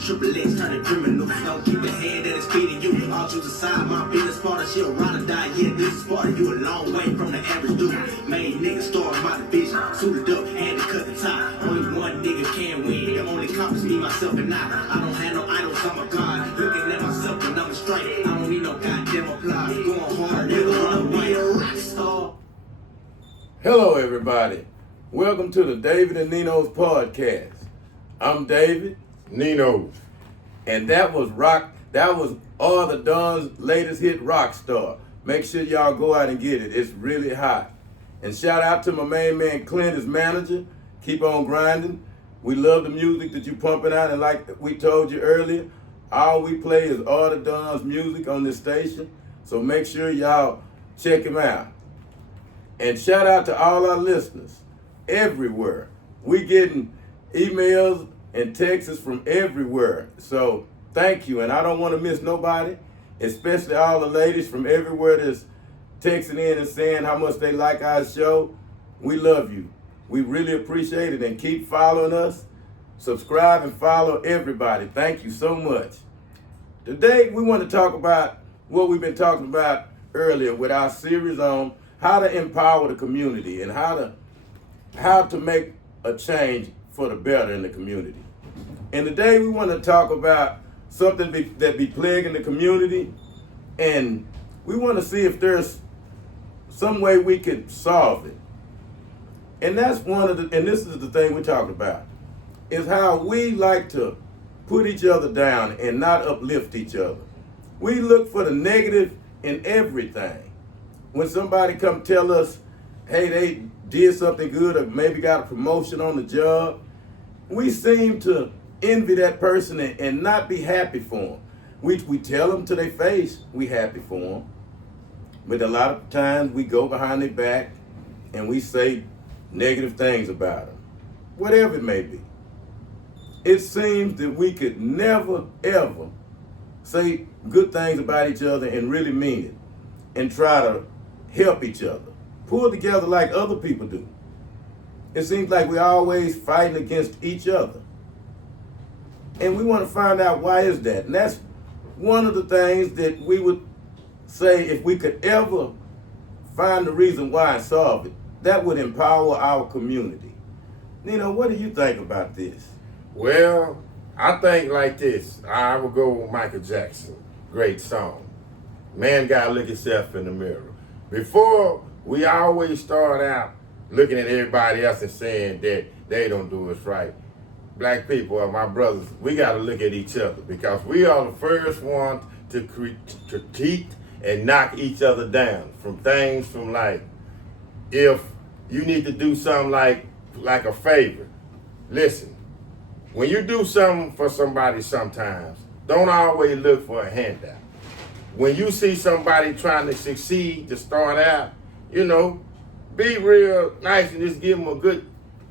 Triple X turning criminals. Don't keep your hand at his feet and you. All jokes aside, my business Sparta. She'll ride or die. Yeah, this is Sparta. You a long way from the average dude. Main nigga stars my division. Suited up, had to cut the tie. Only one nigga can win. The only cop is me, myself, and I don't have no idols, I'm a god. Looking at myself and I'm straight. I don't need no goddamn applause. Going hard, nigga, on the way. A rock star. Hello, everybody. Welcome to the David and Nino's podcast. I'm David. Nino. And that was All the Don's latest hit, Rockstar. Make sure y'all go out and get it. It's really hot. And shout out to my main man, Clint, his manager. Keep on grinding. We love the music that you pumping out. And like we told you earlier, all we play is All the Don's music on this station. So make sure y'all check him out. And shout out to all our listeners everywhere. We getting emails and texts from everywhere. So thank you. And I don't want to miss nobody, especially all the ladies from everywhere that's texting in and saying how much they like our show. We love you. We really appreciate it. And keep following us. Subscribe and follow everybody. Thank you so much. Today we want to talk about what we've been talking about earlier with our series on how to empower the community and how to make a change for the better in the community. And today we want to talk about something that be plaguing the community, and we want to see if there's some way we could solve it. And that's and this is the thing we're talking about, is how we like to put each other down and not uplift each other. We look for the negative in everything. When somebody come tell us, hey, they did something good or maybe got a promotion on the job, we seem to envy that person and not be happy for them. We tell them to their face we happy for them, but a lot of times we go behind their back and we say negative things about them, whatever it may be. It seems that we could never, ever say good things about each other and really mean it and try to help each other, pull together like other people do. It seems like we're always fighting against each other. And we want to find out why is that. And that's one of the things that we would say if we could ever find the reason why and solve it, that would empower our community. Nino, what do you think about this? Well, I think like this. I would go with Michael Jackson. Great song. Man gotta look himself in the mirror. Before, we always start out looking at everybody else and saying that they don't do us right. Black people are my brothers. We got to look at each other because we are the first ones to critique and knock each other down from things from like, if you need to do something like a favor. Listen, when you do something for somebody sometimes, don't always look for a handout. When you see somebody trying to succeed to start out, be real nice and just give them a good,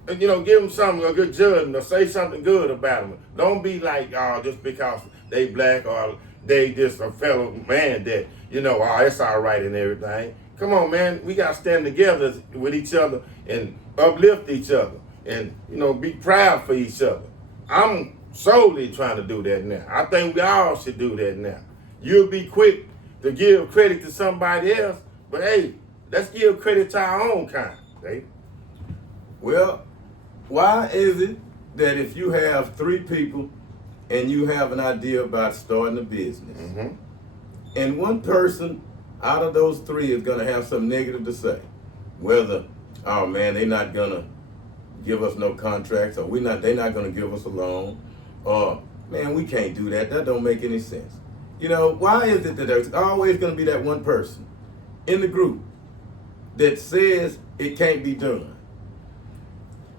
give them something, a good judgment or say something good about them. Don't be like, just because they black or they just a fellow man that, it's all right and everything. Come on, man. We got to stand together with each other and uplift each other and, be proud for each other. I'm solely trying to do that now. I think we all should do that now. You'll be quick to give credit to somebody else, but hey, let's give credit to our own kind, right? Well, why is it that if you have three people and you have an idea about starting a business, and one person out of those three is going to have something negative to say, whether, oh man, they're not going to give us no contracts, or they're not going to give us a loan, or man, we can't do that. That don't make any sense. Why is it that there's always going to be that one person in the group that says it can't be done?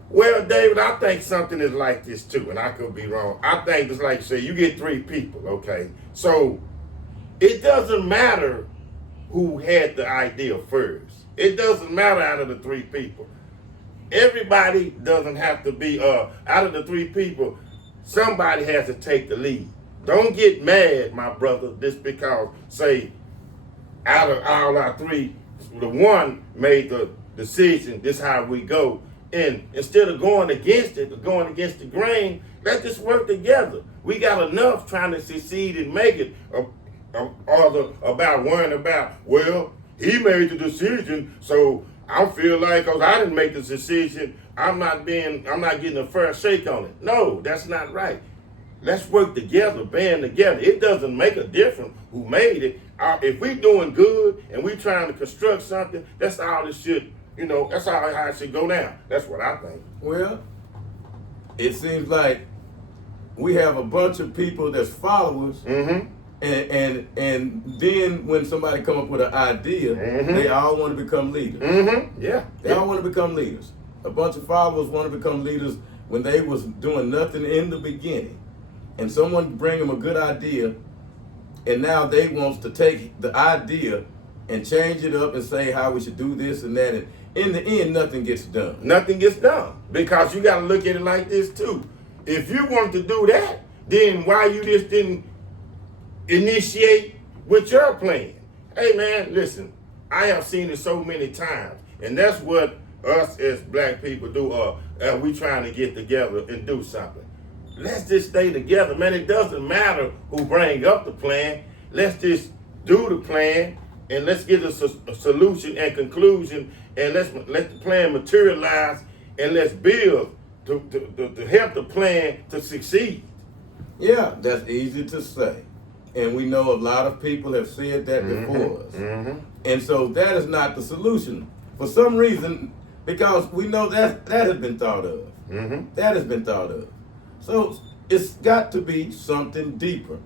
Well, David, I think something is like this too, and I could be wrong. I think it's like, say, you get three people, okay? So it doesn't matter who had the idea first. It doesn't matter out of the three people. Everybody doesn't have to be, out of the three people, somebody has to take the lead. Don't get mad, my brother, just because, say, out of all our three, the one made the decision, this is how we go, And instead of going against it or going against the grain, let's just work together. We got enough trying to succeed and make it about worrying about, well, he made the decision, so I feel like because I didn't make the decision, I'm not getting a fair shake on it. No, that's not right. Let's work together, band together. It doesn't make a difference who made it. If we doing good and we trying to construct something, that's all it should, that's how it should go down. That's what I think. Well, it seems like we have a bunch of people that's followers, Mm-hmm. and then when somebody come up with an idea, Mm-hmm. they all want to become leaders. Mm-hmm. Yeah. They all want to become leaders. A bunch of followers want to become leaders when they was doing nothing in the beginning. And someone bring them a good idea, and now they wants to take the idea and change it up and say how we should do this and that. And in the end, nothing gets done. Nothing gets done. Because you got to look at it like this too. If you want to do that, then why you just didn't initiate with your plan? Hey man, listen, I have seen it so many times. And that's what us as black people do. We trying to get together and do something. Let's just stay together, man. It doesn't matter who bring up the plan. Let's just do the plan and let's get a solution and conclusion, and let the plan materialize, and let's build to help the plan to succeed. Yeah, that's easy to say. And we know a lot of people have said that Mm-hmm. before us. Mm-hmm. And so that is not the solution. For some reason, because we know that has been thought of. Mm-hmm. That has been thought of. So it's got to be something deeper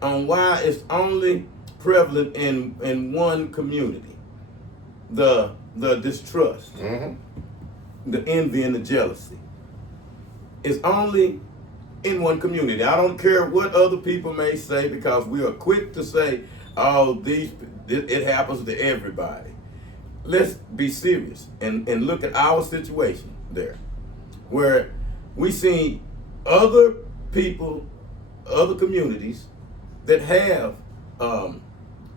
on why it's only prevalent in one community. The distrust, Mm-hmm. the envy, and the jealousy. It's only in one community. I don't care what other people may say, because we are quick to say, oh, it happens to everybody. Let's be serious and look at our situation there, where we see other people, other communities that have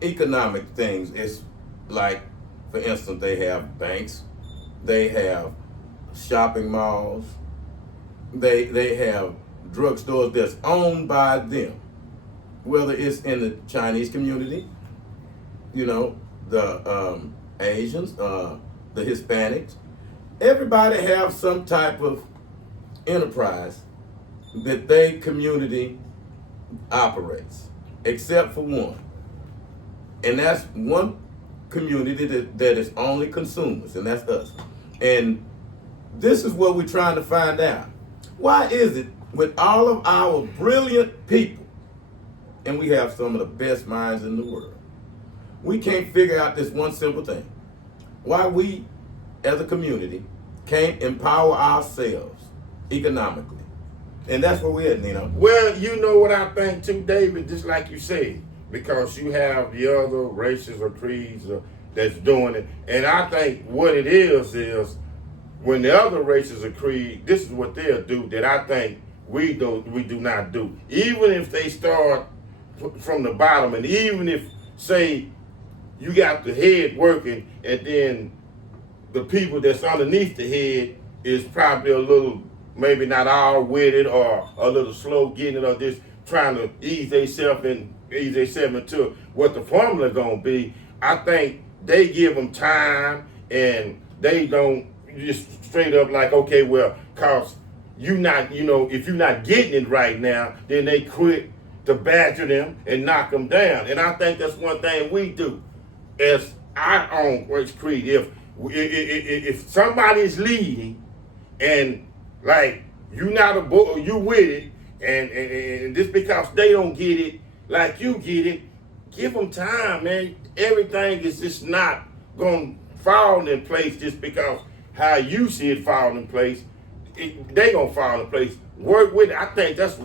economic things. It's like, for instance, they have banks, they have shopping malls, they have drugstores that's owned by them, whether it's in the Chinese community, the Asians, the Hispanics. Everybody have some type of enterprise that their community operates, except for one. And that's one community that is only consumers, and that's us. And this is what we're trying to find out. Why is it, with all of our brilliant people, and we have some of the best minds in the world, we can't figure out this one simple thing? Why we, as a community, can't empower ourselves economically? And that's where we're at, Nino. Well, you know what I think too, David, just like you said, because you have the other races or creeds that's doing it. And I think what it is when the other races or creed, this is what they'll do that I think we do not do. Even if they start from the bottom, and even if, say, you got the head working, and then the people that's underneath the head is probably a little, maybe not all with it, or a little slow getting it, or just trying to ease themselves into what the formula gonna be. I think they give them time, and they don't just straight up like, okay, well, cause you not, if you're not getting it right now, then they quit to badger them and knock them down. And I think that's one thing we do as our own race creed. If somebody's leading, and like you not you with it, and just because they don't get it like you get it, give them time, man. Everything is just not gonna fall in place just because how you see it fall in place. They gonna fall in place. Work with it. I think that's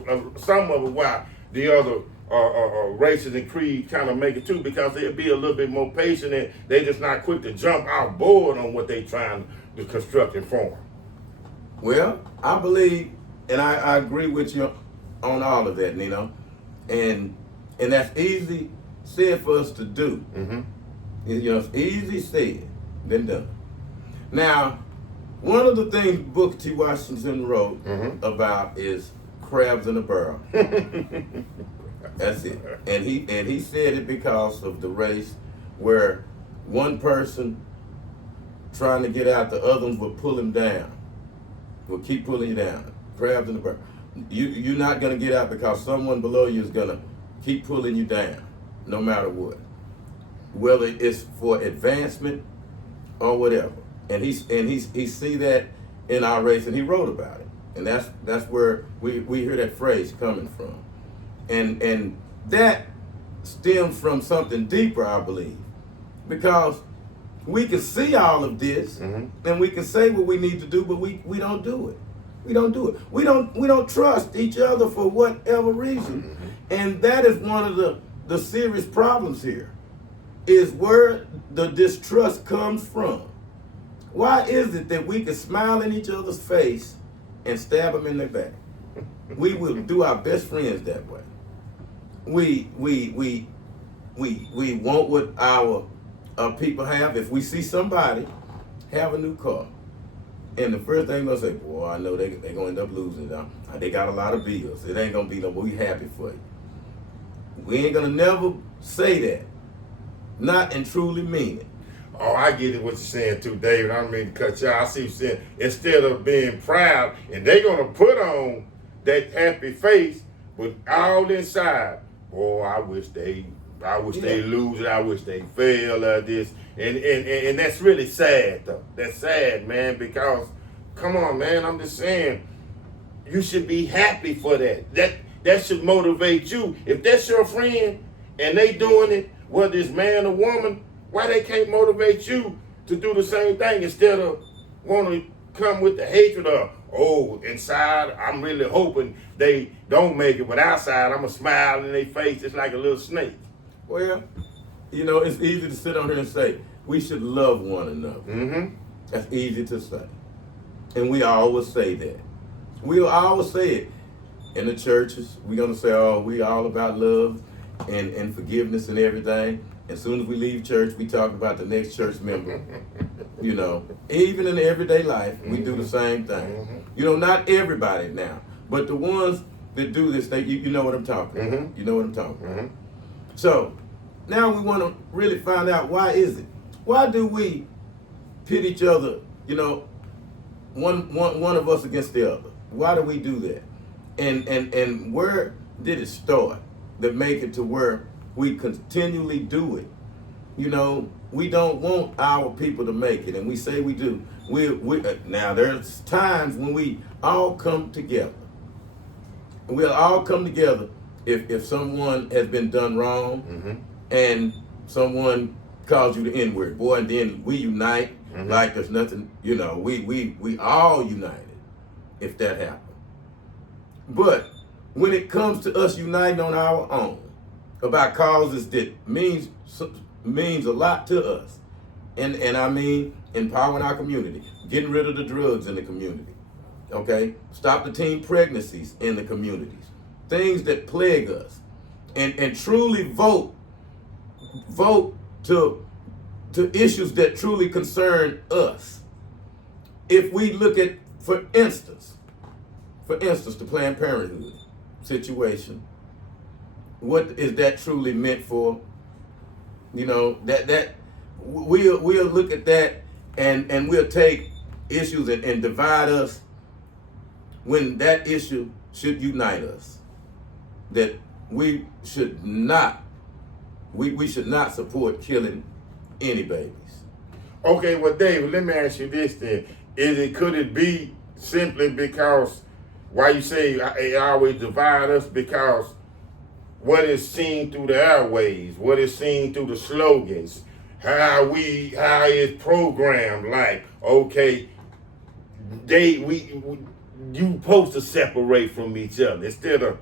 some of it why the other races and creed kind of make it too, because they'll be a little bit more patient, and they just not quick to jump out board on what they trying to construct and form. Well, I believe, and I agree with you on all of that, Nino. And that's easy said for us to do. Mm-hmm. It's easy said than done. Now, One of the things Booker T. Washington wrote about is crabs in a barrel. That's it. And he said it because of the race where one person trying to get out, the other ones will pull him down. Will keep pulling you down. Crabs in the barrel. You're not gonna get out because someone below you is gonna keep pulling you down, no matter what. Whether it's for advancement or whatever. And he see that in our race, and he wrote about it. And that's where we hear that phrase coming from. And that stems from something deeper, I believe. Because we can see all of this and we can say what we need to do, but we don't do it. We don't do it. We don't trust each other for whatever reason. And that is one of the serious problems here, is where the distrust comes from. Why is it that we can smile in each other's face and stab them in their back? We will do our best friends that way. We want what our people have. If we see somebody have a new car, and the first thing they're gonna say, boy, I know they're gonna end up losing it. They got a lot of bills. It ain't gonna be no, but we happy for you. We ain't gonna never say that. Not and truly mean it. Oh, I get it what you're saying too, David. I don't mean to cut you out. I see what you're saying. Instead of being proud, and they're gonna put on that happy face, but all inside, boy, I wish they lose it. I wish they fail at this. And that's really sad though. That's sad, man, because come on, man, I'm just saying, you should be happy for that. That should motivate you. If that's your friend and they doing it, whether it's man or woman, why they can't motivate you to do the same thing instead of wanting to come with the hatred of, oh, inside, I'm really hoping they don't make it, but outside, I'm going to smile in their face just like a little snake. Well, it's easy to sit on here and say, we should love one another. That's easy to say. And we always say that. We'll always say it. In the churches, we're going to say, oh, we all about love and forgiveness and everything. As soon as we leave church, we talk about the next church member. Even in everyday life, we do the same thing. Not everybody now, but the ones that do this, you know what I'm talking about. You know what I'm talking about. So now we want to really find out, why is it? Why do we pit each other, one of us against the other? Why do we do that? And where did it start that make it to where we continually do it? We don't want our people to make it, and we say we do. Now there's times when we all come together. We'll all come together if someone has been done wrong and someone calls you the N-word, boy, and then we unite like there's nothing, we all united if that happened. But when it comes to us uniting on our own about causes that means a lot to us, and I mean empowering our community, getting rid of the drugs in the community, okay? Stop the teen pregnancies in the communities, things that plague us, and truly vote to issues that truly concern us. If we look at, for instance, the Planned Parenthood situation, what is that truly meant for? That we'll look at that and we'll take issues and divide us when that issue should unite us. That we should not support killing any babies. Okay, well, David, let me ask you this then. Could it be simply because, why you say it always divide us, because what is seen through the airways, what is seen through the slogans, how it's programmed, like, okay, you supposed to separate from each other. Instead of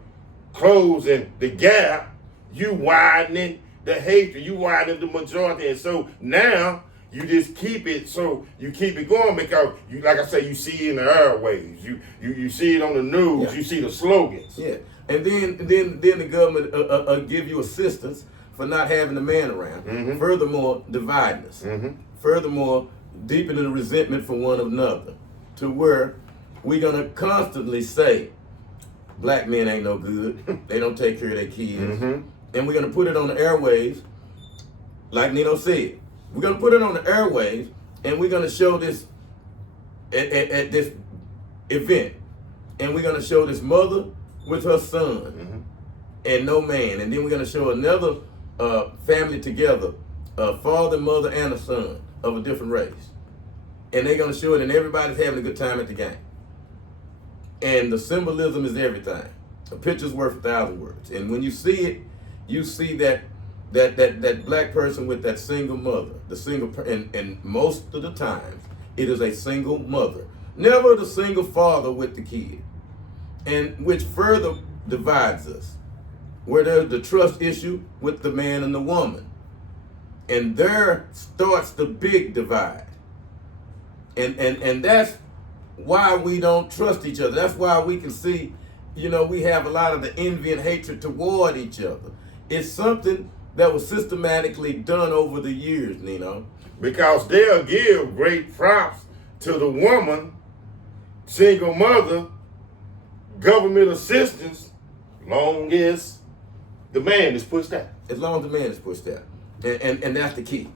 closing the gap, you widening the hatred, you widening the majority. And so now you just keep it, so you keep it going because, you, like I say, you see it in the airwaves, you see it on the news, you see the slogans. Yeah. And then the government give you assistance for not having the man around. Furthermore, dividing us. Furthermore, deepening the resentment for one another. to where we're gonna constantly say black men ain't no good. They don't take care of their kids. Mm-hmm. And we're gonna put it on the airwaves, like Nino said. We're gonna put it on the airwaves, and we're gonna show this at this event, and we're gonna show this mother with her son, Mm-hmm. and no man, and then we're gonna show another family together, a father, mother, and a son of a different race, and they're gonna show it, and everybody's having a good time at the game. And the symbolism is everything. A picture's worth 1,000 words, and when you see it, you see that black person with that single mother, and most of the times it is a single mother, never the single father with the kid, and which further divides us, where there's the trust issue with the man and the woman, and there starts the big divide, and that's why we don't trust each other. That's why we can see, we have a lot of the envy and hatred toward each other. It's something that was systematically done over the years, Nino. Because they'll give great props to the woman, single mother, government assistance, long as the man is pushed out. As long as the man is pushed out, and that's the key,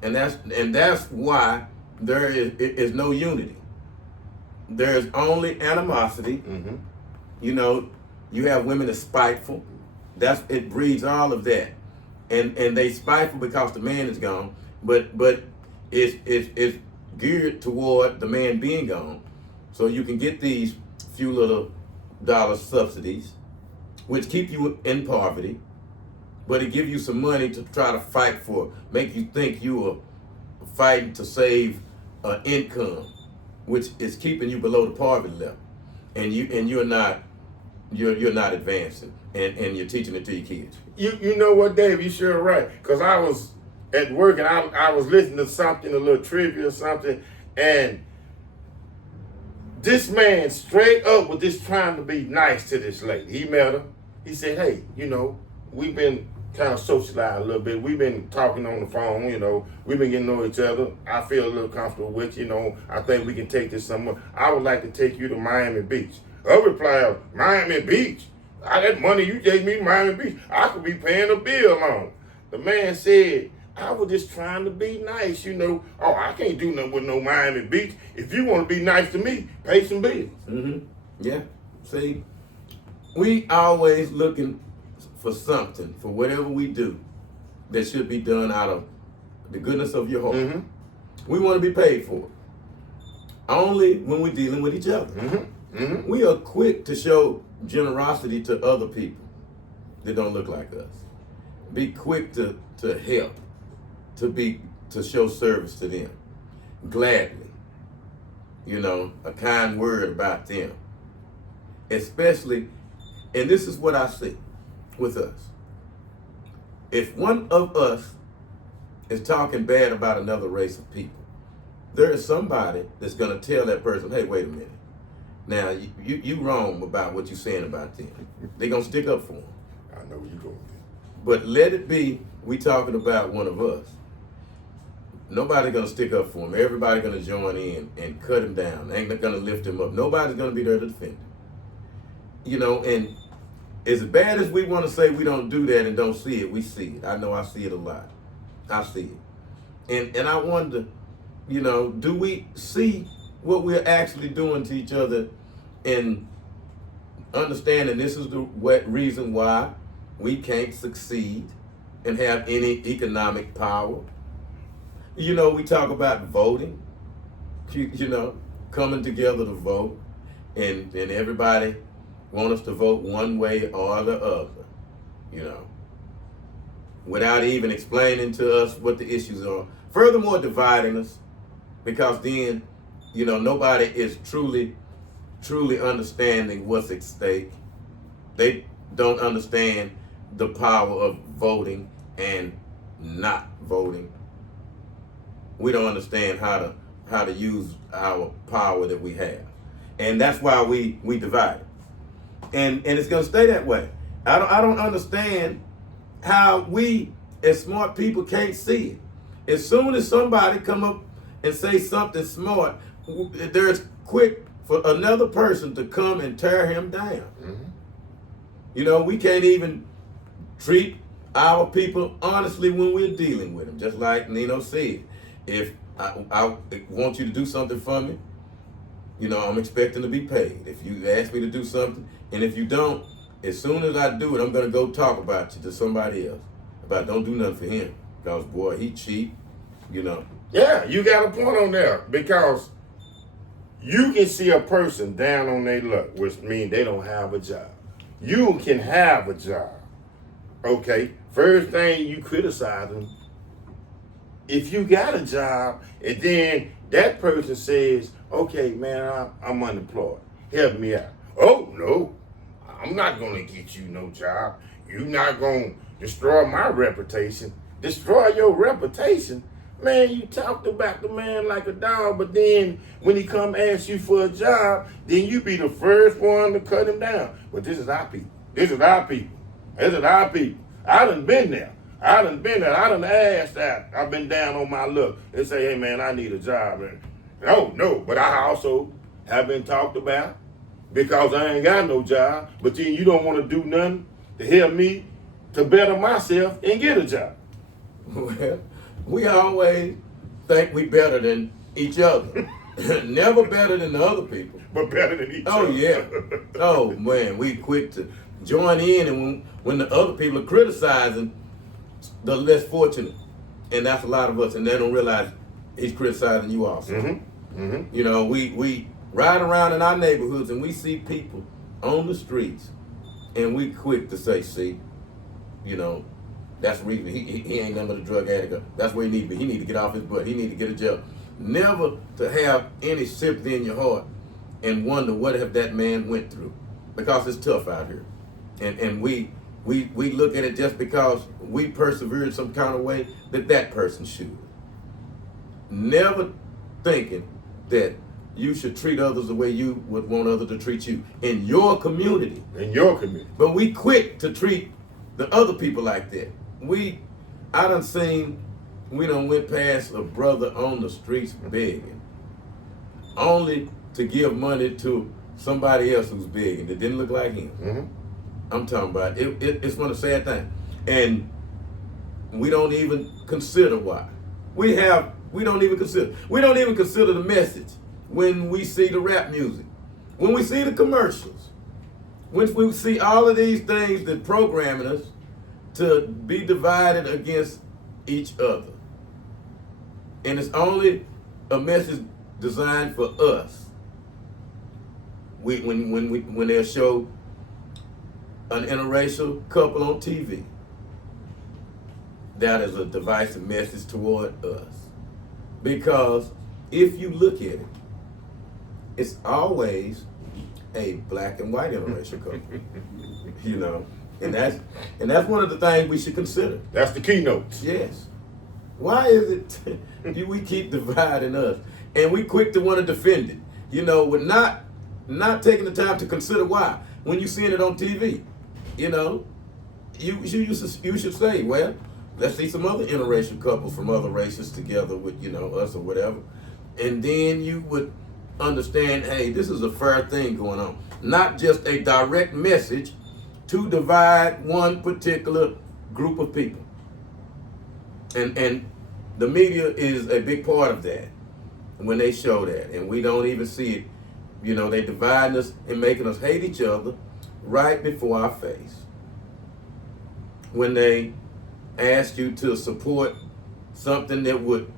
and that's why there is no unity. There's only animosity. Mm-hmm. You have women that's spiteful. It breeds all of that, and they spiteful because the man is gone. But it's geared toward the man being gone, so you can get these few little dollar subsidies, which keep you in poverty, but it give you some money to try to fight for, make you think you are fighting to save income, which is keeping you below the poverty level, and you're not advancing, and you're teaching it to your kids. You know what, Dave? You sure right. Because I was at work and I was listening to something, a little trivia or something, and this man straight up was just trying to be nice to this lady. He met her. He said, "Hey, we've been kind of socialized a little bit. We've been talking on the phone. We've been getting to know each other. I feel a little comfortable with you. I think we can take this somewhere. I would like to take you to Miami Beach." Her reply, "Miami Beach? That money you gave me, Miami Beach, I could be paying a bill on." The man said, "I was just trying to be nice, Oh, I can't do nothing with no Miami Beach. If you want to be nice to me, pay some bills." Mm-hmm. Yeah. See, we always looking for something, for whatever we do, that should be done out of the goodness of your heart. Mm-hmm. We want to be paid for it. Only when we're dealing with each other. Mm-hmm. Mm-hmm. We are quick to show generosity to other people that don't look like us. Be quick to help, to show service to them, gladly. A kind word about them. Especially, and this is what I see with us. If one of us is talking bad about another race of people, there is somebody that's going to tell that person, "Hey, wait a minute. Now, you wrong about what you're saying about them." They're going to stick up for them. I know where you're going. But let it be, we talking about one of us. Nobody's going to stick up for him. Everybody's going to join in and cut him down. They ain't going to lift him up. Nobody's going to be there to defend him. And as bad as we want to say we don't do that and don't see it, we see it. I know I see it a lot. I see it. And I wonder, do we see what we're actually doing to each other, and understanding this is the reason why we can't succeed and have any economic power? We talk about voting, coming together to vote, and everybody want us to vote one way or the other, without even explaining to us what the issues are. Furthermore, dividing us, because then, nobody is truly understanding what's at stake. They don't understand the power of voting and not voting. We don't understand how to use our power that we have, and that's why we divide. And it's gonna stay that way. I don't understand how we as smart people can't see it. As soon as somebody come up and say something smart, there's quick for another person to come and tear him down. Mm-hmm. You know, we can't even treat our people honestly when we're dealing with them. Just like Nino said, if I want you to do something for me, you know, I'm expecting to be paid. If you ask me to do something, and if you don't, as soon as I do it, I'm going to go talk about you to somebody else. About don't do nothing for him. Because, boy, he cheap, you know. Yeah, you got a point on there, because you can see a person down on their luck, which means they don't have a job. You can have a job. Okay, first thing you criticize them. If you got a job and then that person says, okay, man, I'm unemployed, help me out. Oh, no, I'm not going to get you no job. You're not going to destroy my reputation. Destroy your reputation? Man, you talked about the man like a dog, but then when he come ask you for a job, then you be the first one to cut him down. But this is our people. This is our people. This is our people. I done been there. I done asked that. I've been down on my luck. They say, hey, man, I need a job. And, no, but I also have been talked about because I ain't got no job. But then you don't want to do nothing to help me to better myself and get a job. Well, we always think we better than each other. Never better than the other people. But better than each other. Oh, yeah. Oh, man, we quick to join in, and when the other people are criticizing the less fortunate, and that's a lot of us, and they don't realize he's criticizing you also. Mm-hmm. Mm-hmm. You know, we ride around in our neighborhoods and we see people on the streets, and we quick to say, see, you know, that's the reason he ain't nothing but a drug addict. That's where he need to be. He need to get off his butt. He need to get a job. Never to have any sympathy in your heart and wonder what have that man went through, because it's tough out here, and we look at it just because we persevered some kind of way that person should. Never thinking that you should treat others the way you would want others to treat you in your community. In your community. But we quick to treat the other people like that. We done went past a brother on the streets begging, only to give money to somebody else who's begging that didn't look like him. Mm-hmm. I'm talking about it's one of the sad things, and we don't even consider why. We don't even consider the message when we see the rap music, when we see the commercials, when we see all of these things that programming us to be divided against each other. And it's only a message designed for us. When they'll show an interracial couple on TV, that is a divisive message toward us. Because if you look at it, it's always a black and white interracial couple. You know, and that's one of the things we should consider. That's the keynotes. Yes. Why is it we keep dividing us, and we quick to want to defend it? You know, we're not taking the time to consider why. When you're seeing it on TV, you know, you should say, well, let's see some other interracial couples from other races together with, you know, us or whatever, and then you would understand, hey, this is a fair thing going on, not just a direct message to divide one particular group of people. And the media is a big part of that when they show that, and we don't even see it. You know, they dividing us and making us hate each other right before our face. When they ask you to support something that would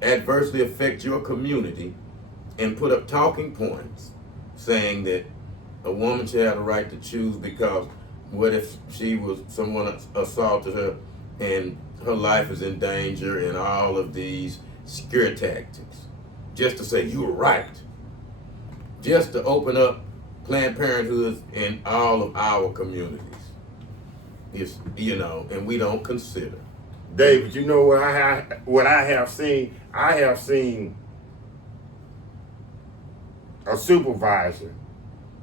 adversely affect your community and put up talking points saying that a woman should have the right to choose, because what if someone assaulted her and her life is in danger, and all of these scare tactics, just to say you were right, just to open up Planned Parenthood in all of our communities. It's, you know, and we don't consider. David, you know what I have seen? I have seen a supervisor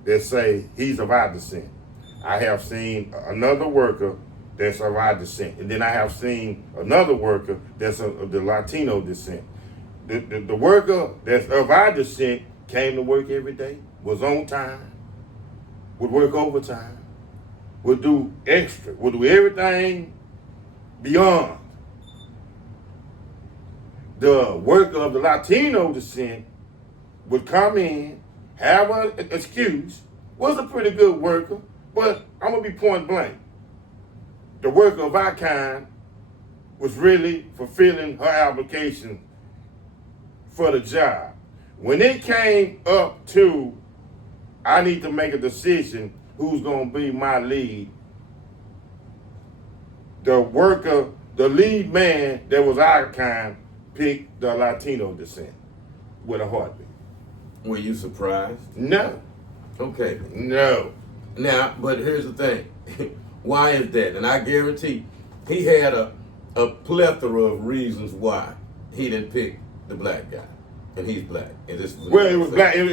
that say he's of our descent. I have seen another worker that's of our descent, and then I have seen another worker that's of the Latino descent. The worker that's of our descent came to work every day, was on time, would work overtime, would do extra, would do everything beyond. The worker of the Latino descent would come in, have an excuse, was a pretty good worker, but I'm gonna be point blank. The worker of our kind was really fulfilling her obligation for the job. When it came up to, I need to make a decision who's gonna be my lead, the worker, the lead man that was our kind, picked the Latino descent with a heartbeat. Were you surprised? No. Okay. No. Now, but here's the thing. Why is that? And I guarantee he had a plethora of reasons why he didn't pick the black guy. And he's black. And this was Well, it was black. It was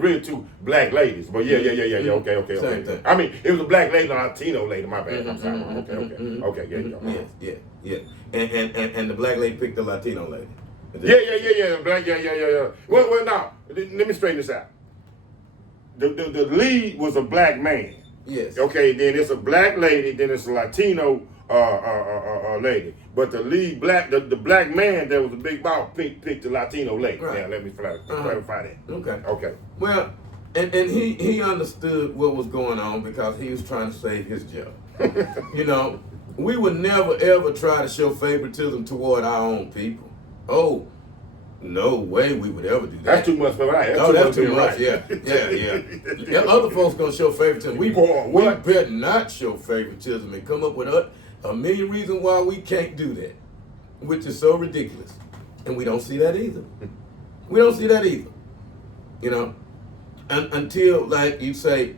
really two black ladies. But yeah. Okay. Same thing. I mean, it was a black lady and a Latino lady. My bad. I'm sorry. Okay. Yeah. And the black lady picked the Latino lady. Yeah. Black. Yeah. Well, now let me straighten this out. The lead was a black man. Yes. Okay. Then it's a black lady. Then it's a Latino lady. But the lead black, the black man that was a big boss picked the Latino lady. Right. Now let me clarify that. Okay. Well, and he understood what was going on because he was trying to save his job. You know, we would never ever try to show favoritism toward our own people. Oh, no way we would ever do that. That's too much for right. That's too much. Right. Yeah. Other folks gonna show favoritism. We better not show favoritism and come up with a million reasons why we can't do that, which is so ridiculous. And we don't see that either. You know, until, like you say,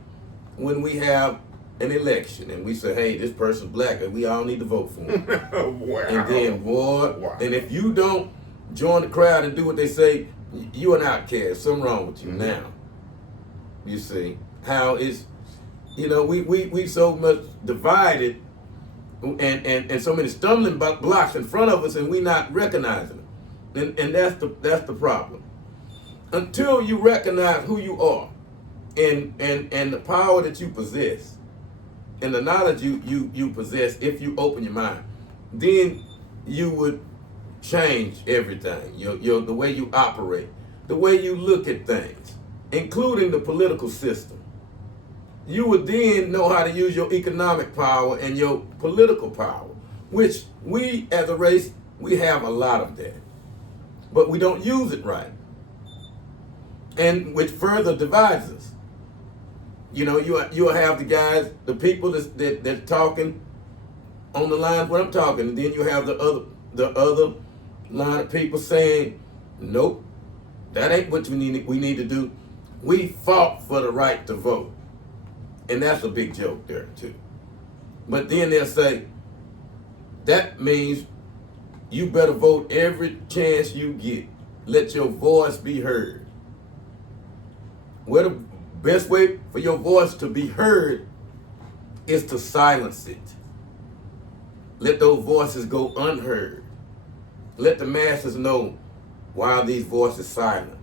when we have an election and we say, hey, this person's black and we all need to vote for him. Wow. And then, boy, wow. And if you don't join the crowd and do what they say, you're an outcast. Something wrong with you now. You see how it's, you know, we so much divided and so many stumbling blocks in front of us and we not recognizing them. And that's the problem. Until you recognize who you are and the power that you possess and the knowledge you possess, if you open your mind, then you would change everything. The way you operate, the way you look at things, including the political system. You would then know how to use your economic power and your political power, which we as a race, we have a lot of that. But we don't use it right. And which further divides us. You know, you'll have the guys, the people that talking on the line where I'm talking, and then you have the other line of people saying, nope, that ain't what we need to do. We fought for the right to vote. And that's a big joke there too. But then they'll say, that means you better vote every chance you get. Let your voice be heard. Well, the best way for your voice to be heard is to silence it. Let those voices go unheard. Let the masses know, why are these voices silent?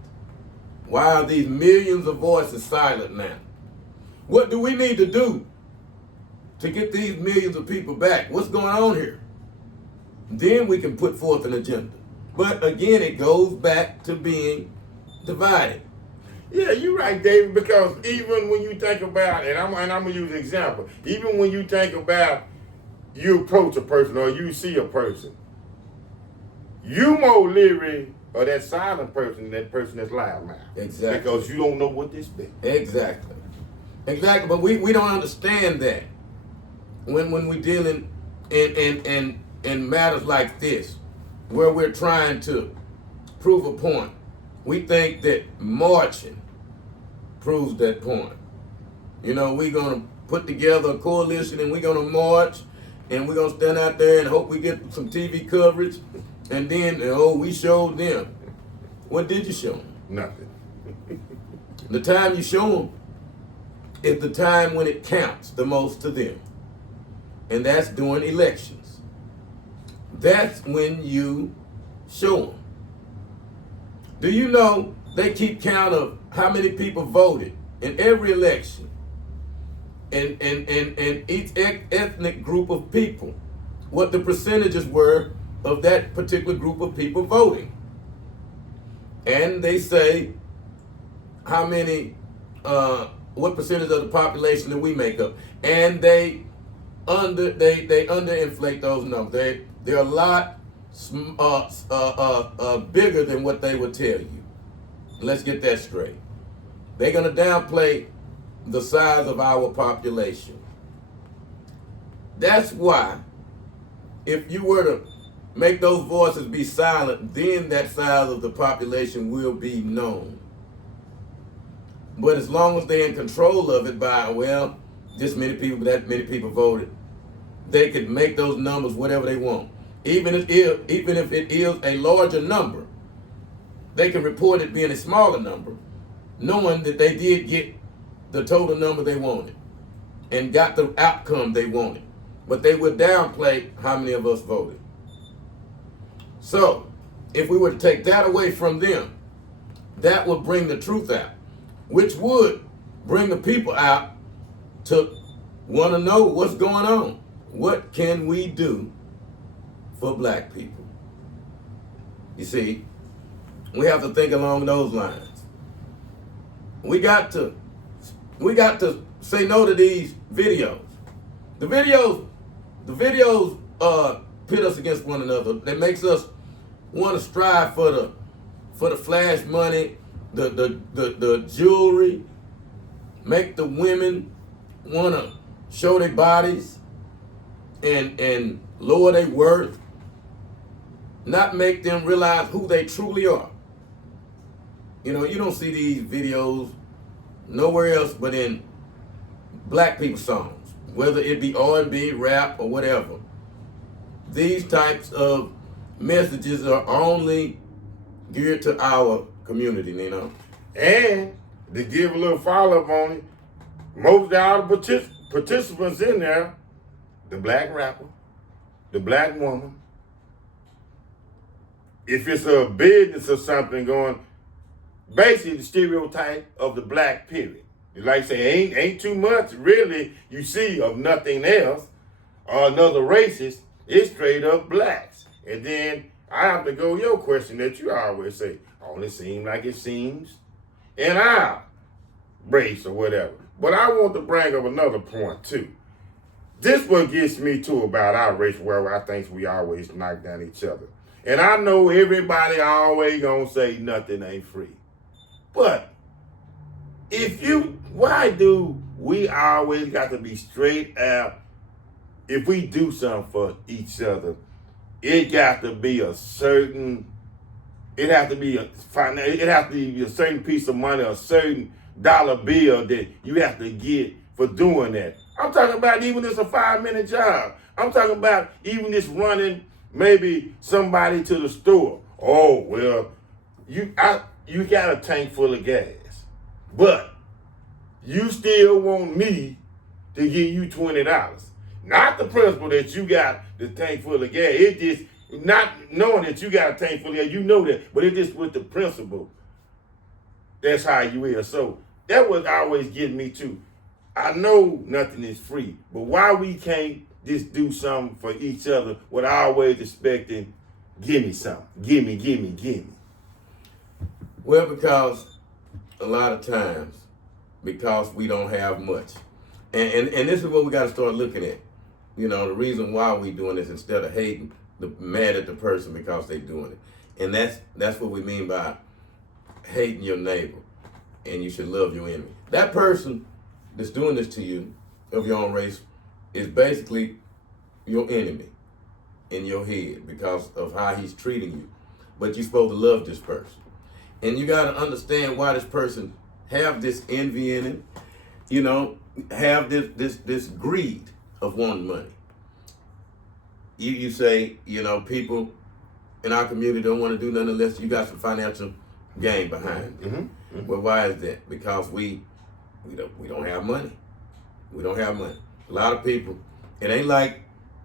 Why are these millions of voices silent now? What do we need to do to get these millions of people back? What's going on here? Then we can put forth an agenda. But again, it goes back to being divided. Yeah, you're right, David, because even when you think about, and I'm going to use an example, even when you think about you approach a person or you see a person, you more leery of that silent person than that person that's loud now. Exactly. Because you don't know what this be. Exactly, but we don't understand that when we're dealing in matters like this, where we're trying to prove a point. We think that marching proves that point. You know, we're going to put together a coalition and we're going to march and we're going to stand out there and hope we get some TV coverage. And then, we showed them. What did you show them? Nothing. The time you show them is the time when it counts the most to them. And that's during elections. That's when you show them. Do you know They keep count of how many people voted in every election, and each ethnic group of people, what the percentages were of that particular group of people voting. And they say how many, what percentage of the population that we make up. And they underinflate those numbers. They're a lot bigger than what they would tell you. Let's get that straight. They're going to downplay the size of our population. That's why, if you were to make those voices be silent, then that size of the population will be known. But as long as they're in control of it by, well, this many people, that many people voted, they could make those numbers whatever they want. Even if it is a larger number, they can report it being a smaller number, knowing that they did get the total number they wanted and got the outcome they wanted. But they would downplay how many of us voted. So, if we were to take that away from them, that would bring the truth out, which would bring the people out to want to know what's going on. What can we do for black people? You see, we have to think along those lines. We got to say no to these videos. The videos pit us against one another. That makes us want to strive for the flash money, the jewelry, make the women want to show their bodies and lower their worth, not make them realize who they truly are. You know, you don't see these videos nowhere else but in black people songs, whether it be R&B, rap, or whatever. These types of messages are only geared to our community, you know. And to give a little follow-up on it, most of all the participants in there, the black rapper, the black woman, if it's a business or something going, basically the stereotype of the black period. Like I say, ain't too much really you see of nothing else or another races. It's straight up blacks. And then I have to go your question that you always say, only seem like it seems in our race or whatever. But I want to bring up another point too. This what gets me too about our race, where I think we always knock down each other. And I know everybody always gonna say nothing ain't free. But why do we always got to be straight out? If we do something for each other, it got to be a certain, it has to be a certain piece of money, a certain dollar bill that you have to get for doing that. I'm talking about even it's a 5-minute job. I'm talking about even this running maybe somebody to the store. Oh, well, you got a tank full of gas, but you still want me to give you $20. Not the principle that you got the tank full of gas. It just not knowing that you got a tank full of gas. You know that, but it just with the principle. That's how you is. So that was always getting me too. I know nothing is free, but why we can't just do something for each other without always expecting, give me something, give me. Well, because a lot of times, because we don't have much. And this is what we got to start looking at. You know, the reason why we doing this, instead of hating, mad at the person because they doing it. And that's what we mean by hating your neighbor, and you should love your enemy. That person that's doing this to you, of your own race, is basically your enemy in your head because of how he's treating you. But you're supposed to love this person. And you got to understand why this person have this envy in him, you know, have this greed of wanting money. You say, you know, people in our community don't want to do nothing unless you got some financial gain behind it. Mm-hmm. Mm-hmm. Well, why is that? Because we don't have money. We don't have money. A lot of people, it ain't like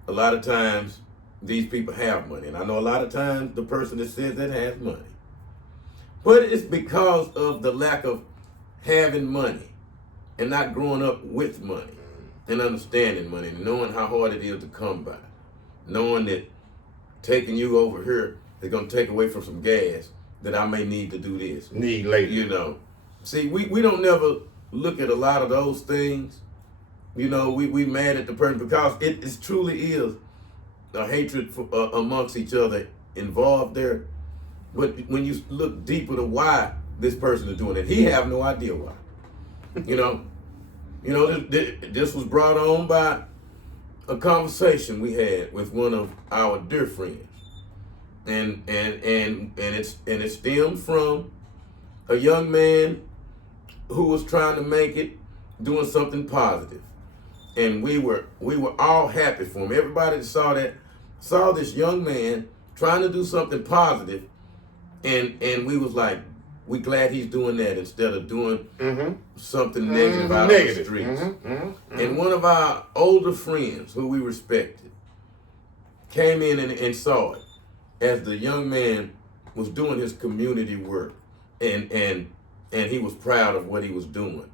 a lot of times these people have money. And I know a lot of times the person that says that has money. But it's because of the lack of having money and not growing up with money and understanding money, and knowing how hard it is to come by, knowing that taking you over here is going to take away from some gas that I may need to do this. Need later. You know. See, we don't never look at a lot of those things. You know, we mad at the person because it truly is a hatred for, amongst each other involved there. But when you look deeper to why this person is doing it, he have no idea why. You know, this was brought on by a conversation we had with one of our dear friends, and it stemmed from a young man who was trying to make it, doing something positive, and we were all happy for him. Everybody that saw this young man trying to do something positive, and we was like, we glad he's doing that instead of doing something negative out on the streets. And one of our older friends who we respected came in and saw it as the young man was doing his community work, and he was proud of what he was doing,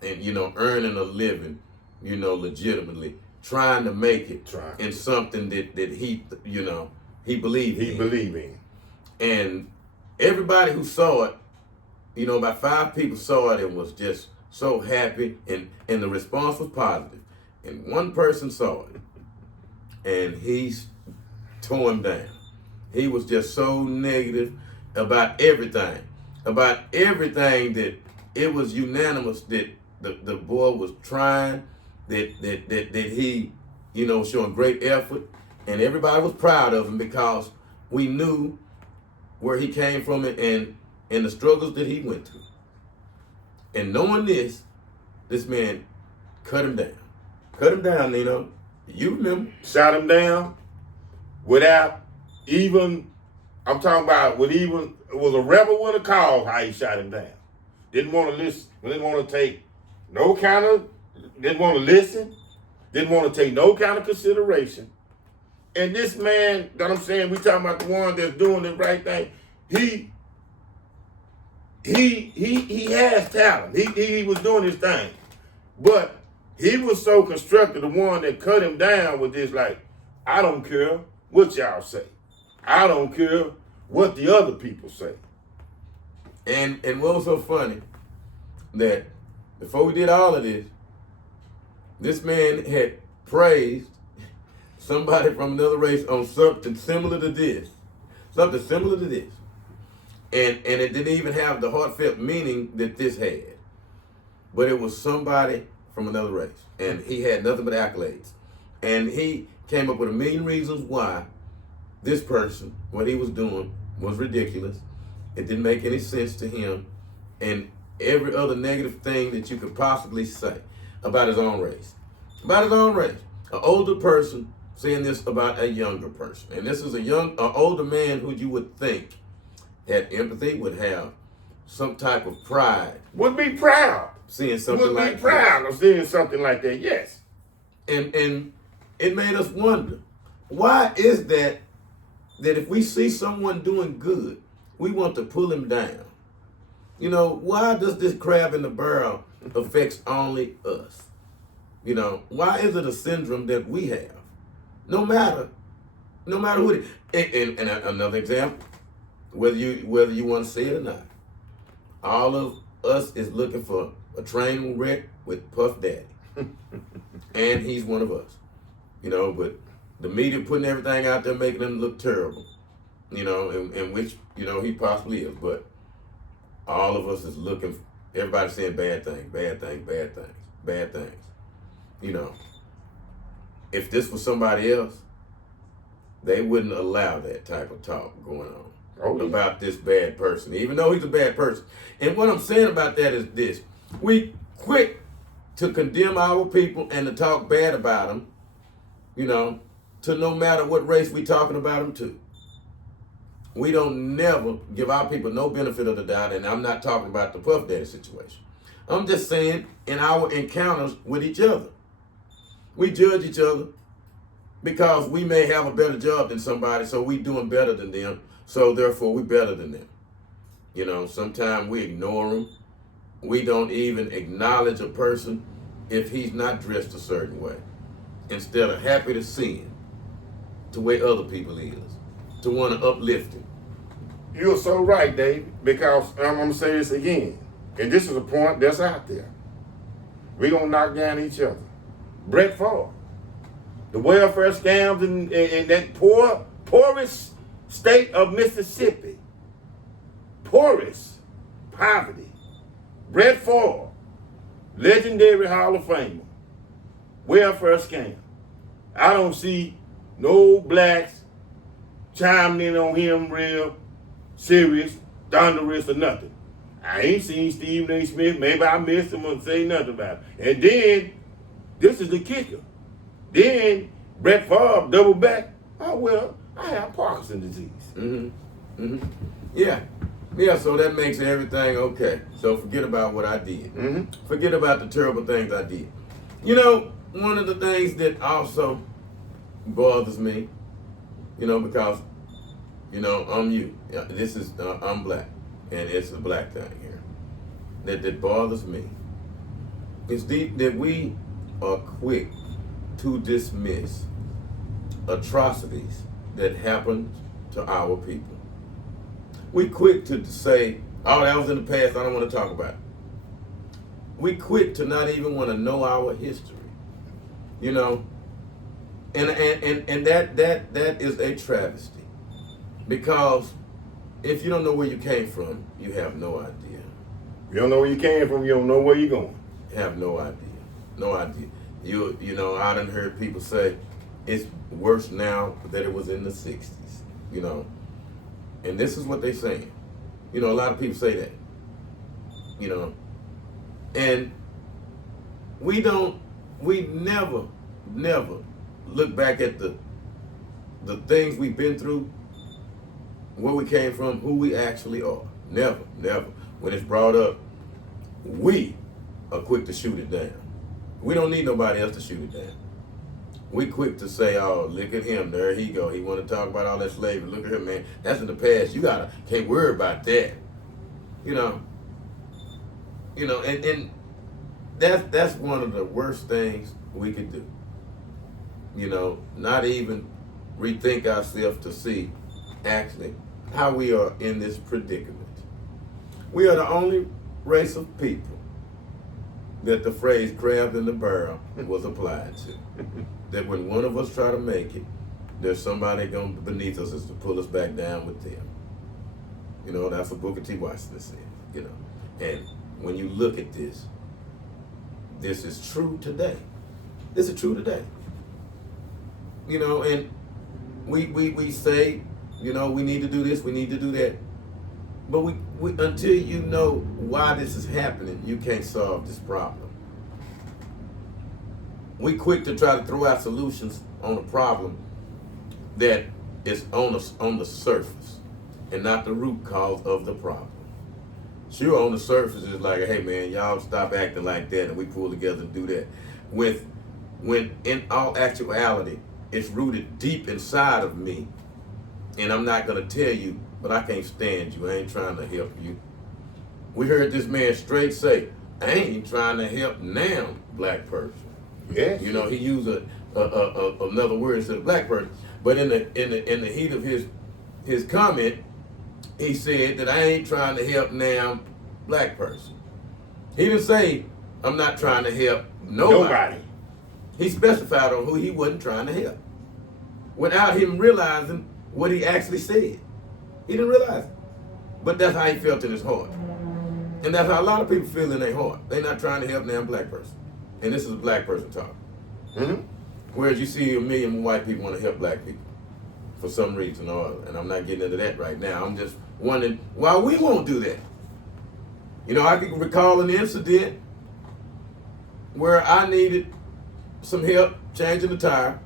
and earning a living, legitimately trying to make it in something that he believed in. And everybody who saw it, about 5 people saw it and was just so happy, and the response was positive. And one person saw it, and he tore him down. He was just so negative about everything that it was unanimous that the boy was trying, that he, was showing great effort, and everybody was proud of him because we knew where he came from and the struggles that he went through. And knowing this man cut him down. Cut him down, Nino. You remember? Shot him down without even, I'm talking about it was a rebel with a cause how he shot him down. Didn't want to listen, didn't want to take no kind of, didn't want to listen, didn't want to take no kind of consideration. And this man, that I'm saying, we talking about the one that's doing the right thing, he has talent. He was doing his thing. But he was so constructive, the one that cut him down with this, like, I don't care what y'all say. I don't care what the other people say. And what was so funny, that before we did all of this man had praised somebody from another race on something similar to this. Something similar to this. And it didn't even have the heartfelt meaning that this had. But it was somebody from another race. And he had nothing but accolades. And he came up with a million reasons why this person, what he was doing, was ridiculous. It didn't make any sense to him. And every other negative thing that you could possibly say about his own race. About his own race. An older person saying this about a younger person. And this is an older man who you would think had empathy, would have some type of pride. Would be proud. Seeing something like that. Would be proud of seeing something like that, yes. And it made us wonder, why is that if we see someone doing good, we want to pull him down? Why does this crab in the barrel affects only us? Why is it a syndrome that we have? No matter who it is. And another example, whether you want to say it or not, all of us is looking for a train wreck with Puff Daddy. And he's one of us. But the media putting everything out there, making him look terrible. In which, he possibly is. But all of us is looking, everybody saying bad things. If this was somebody else, they wouldn't allow that type of talk going on about this bad person, even though he's a bad person. And what I'm saying about that is this: we quick to condemn our people and to talk bad about them, to no matter what race we talking about them to. We don't never give our people no benefit of the doubt, and I'm not talking about the Puff Daddy situation. I'm just saying in our encounters with each other. We judge each other because we may have a better job than somebody, so we doing better than them, so therefore we better than them. You know, sometimes we ignore them. We don't even acknowledge a person if he's not dressed a certain way. Instead of happy to see him, the way other people is, to want to uplift him. You're so right, David, because I'm going to say this again, and this is a point that's out there. We're going to knock down each other. Brett Favre, the welfare scams in that poorest state of Mississippi, poorest, poverty. Brett Favre, legendary Hall of Famer, welfare scam. I don't see no blacks chiming in on him real serious, thunderous or nothing. I ain't seen Stephen A. Smith. Maybe I missed him or say nothing about it. And then, this is the kicker. Then Brett Favre double back. Oh, well, I have Parkinson's disease. Yeah. Yeah, so that makes everything okay. So forget about what I did. Forget about the terrible things I did. You know, one of the things that also bothers me, you know, because, you know, I'm you. This is, I'm black. And it's a black thing here. That bothers me. It's that we are quick to dismiss atrocities that happen to our people. We quick to say, oh, that was in the past, I don't want to talk about it. We quick to not even want to know our history. You know? And that is a travesty. Because if you don't know where you came from, you have no idea. You don't know where you came from, you don't know where you're going. You have no idea. No idea. You know, I done heard people say it's worse now than it was in the 60s, you know. And this is what they're saying. You know, a lot of people say that. You know. And we never look back at the things we've been through, where we came from, who we actually are. Never. When it's brought up, we are quick to shoot it down. We don't need nobody else to shoot it down. We quick to say, oh, look at him, there he go. He want to talk about all that slavery. Look at him, man. That's in the past. You can't worry about that. You know, and that's one of the worst things we could do. You know, not even rethink ourselves to see actually how we are in this predicament. We are the only race of people that the phrase crab in the barrel was applied to. That when one of us try to make it, there's somebody going beneath us is to pull us back down with them. You know, that's what Booker T. Washington said, you know. And when you look at this is true today. This is true today. You know, and we say, you know, we need to do this, we need to do that. But we until you know why this is happening, you can't solve this problem. We quick to try to throw out solutions on a problem that is on the surface and not the root cause of the problem. Sure, on the surface it's like, hey man, y'all stop acting like that, and we pull together and do that. When in all actuality, it's rooted deep inside of me, and I'm not gonna tell you, but I can't stand you. I ain't trying to help you. We heard this man straight say, I ain't trying to help now, black person. Yes. You know, he used another word instead of black person. But in the heat of his comment, he said that I ain't trying to help now, black person. He didn't say I'm not trying to help nobody. He specified on who he wasn't trying to help, without him realizing what he actually said. He didn't realize it. But that's how he felt in his heart. And that's how a lot of people feel in their heart. They're not trying to help now, black person. And this is a black person talking. Mm-hmm. Whereas you see a million white people want to help black people for some reason or other. And I'm not getting into that right now. I'm just wondering why we won't do that. You know, I can recall an incident where I needed some help changing the tire.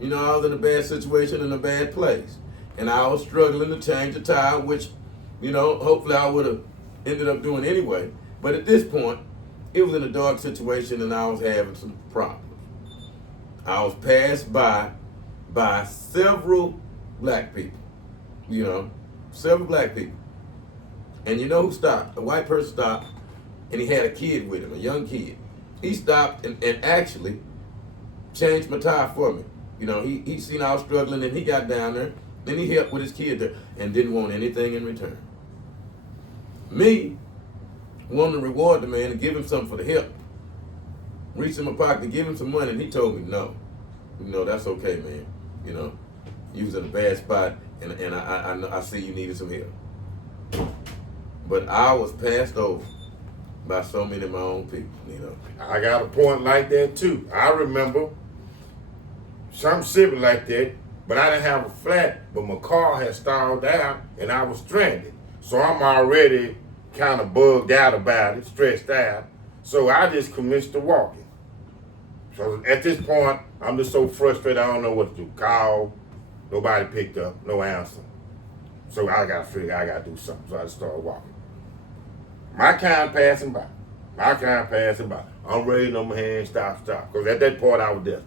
You know, I was in a bad situation in a bad place. And I was struggling to change the tire, which, you know, hopefully I would have ended up doing anyway. But at this point, it was in a dark situation and I was having some problems. I was passed by several black people, you know, several black people. And you know who stopped? A white person stopped, and he had a kid with him, a young kid. He stopped and actually changed my tire for me. You know, he seen I was struggling, and he got down there, and he helped with his kid there, and didn't want anything in return. Me, wanting to reward the man and give him something for the help, reached in my pocket to give him some money, and he told me no. You know, that's okay, man. You know, you was in a bad spot, and I see you needed some help. But I was passed over by so many of my own people, you know. I got a point like that too. I remember something similar like that, but I didn't have a flat, but my car had stalled out and I was stranded. So I'm already kind of bugged out about it, stressed out. So I just commenced to walking. So at this point, I'm just so frustrated, I don't know what to do. Call, nobody picked up, no answer. So I got to figure I got to do something. So I just started walking. My kind passing by. I'm raising on my hand, stop. Because at that point I was there.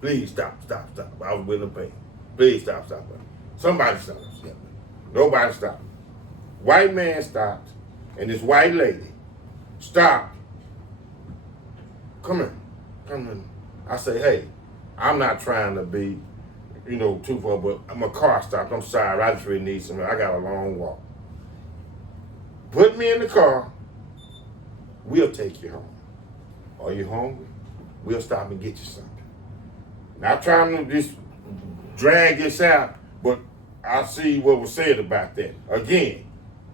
Please stop. I was with the pain. Please stop. Somebody stop. Nobody stopped. White man stopped, and this white lady stopped. Come in. I say, hey, I'm not trying to be, too far, but my car stopped. I'm sorry, I just really need some. I got a long walk. Put me in the car. We'll take you home. Are you hungry? We'll stop and get you something. Not trying to just drag this out, but I see what was said about that. Again,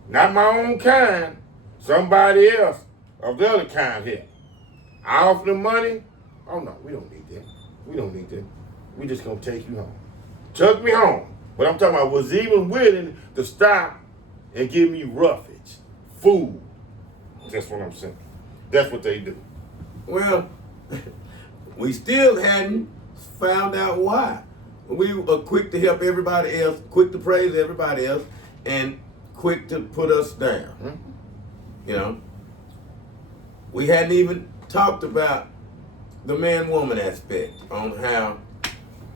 not my own kind, somebody else of the other kind here. I offer them money. Oh no, we don't need that. We just gonna take you home. Took me home. But I'm talking about was even willing to stop and give me roughage, food. That's what I'm saying. That's what they do. Well, we still hadn't found out why. We were quick to help everybody else, quick to praise everybody else, and quick to put us down. Mm-hmm. We hadn't even talked about the man-woman aspect on how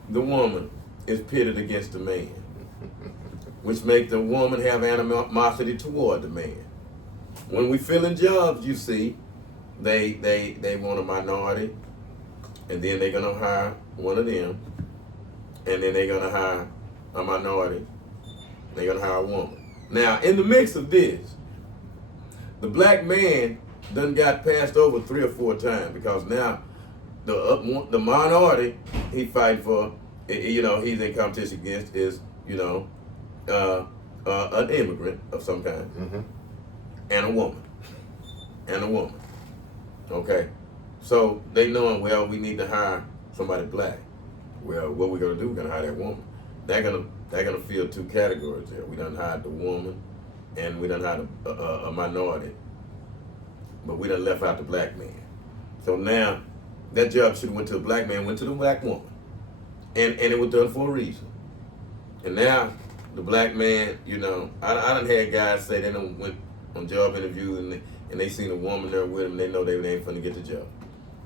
the woman is pitted against the man, which makes the woman have animosity toward the man. When we fill in jobs, you see, they want a minority, and then they're gonna hire one of them, and then they're gonna hire a minority, they're gonna hire a woman. Now, in the mix of this, the black man done got passed over 3 or 4 times because now the minority he fighting for, he's in competition against is, an immigrant of some kind, mm-hmm. and a woman. Okay, so they knowing, well, we need to hire somebody black. Well, what we're gonna do? We're gonna hire that woman. They're gonna fill 2 categories there. We done hired the woman, and we done hired a minority, but we done left out the black man. So now that job should have went to the black man, went to the black woman, and it was done for a reason. And now the black man, I done had guys say they done went on job interviews and they seen a woman there with them. They know they ain't finna get the job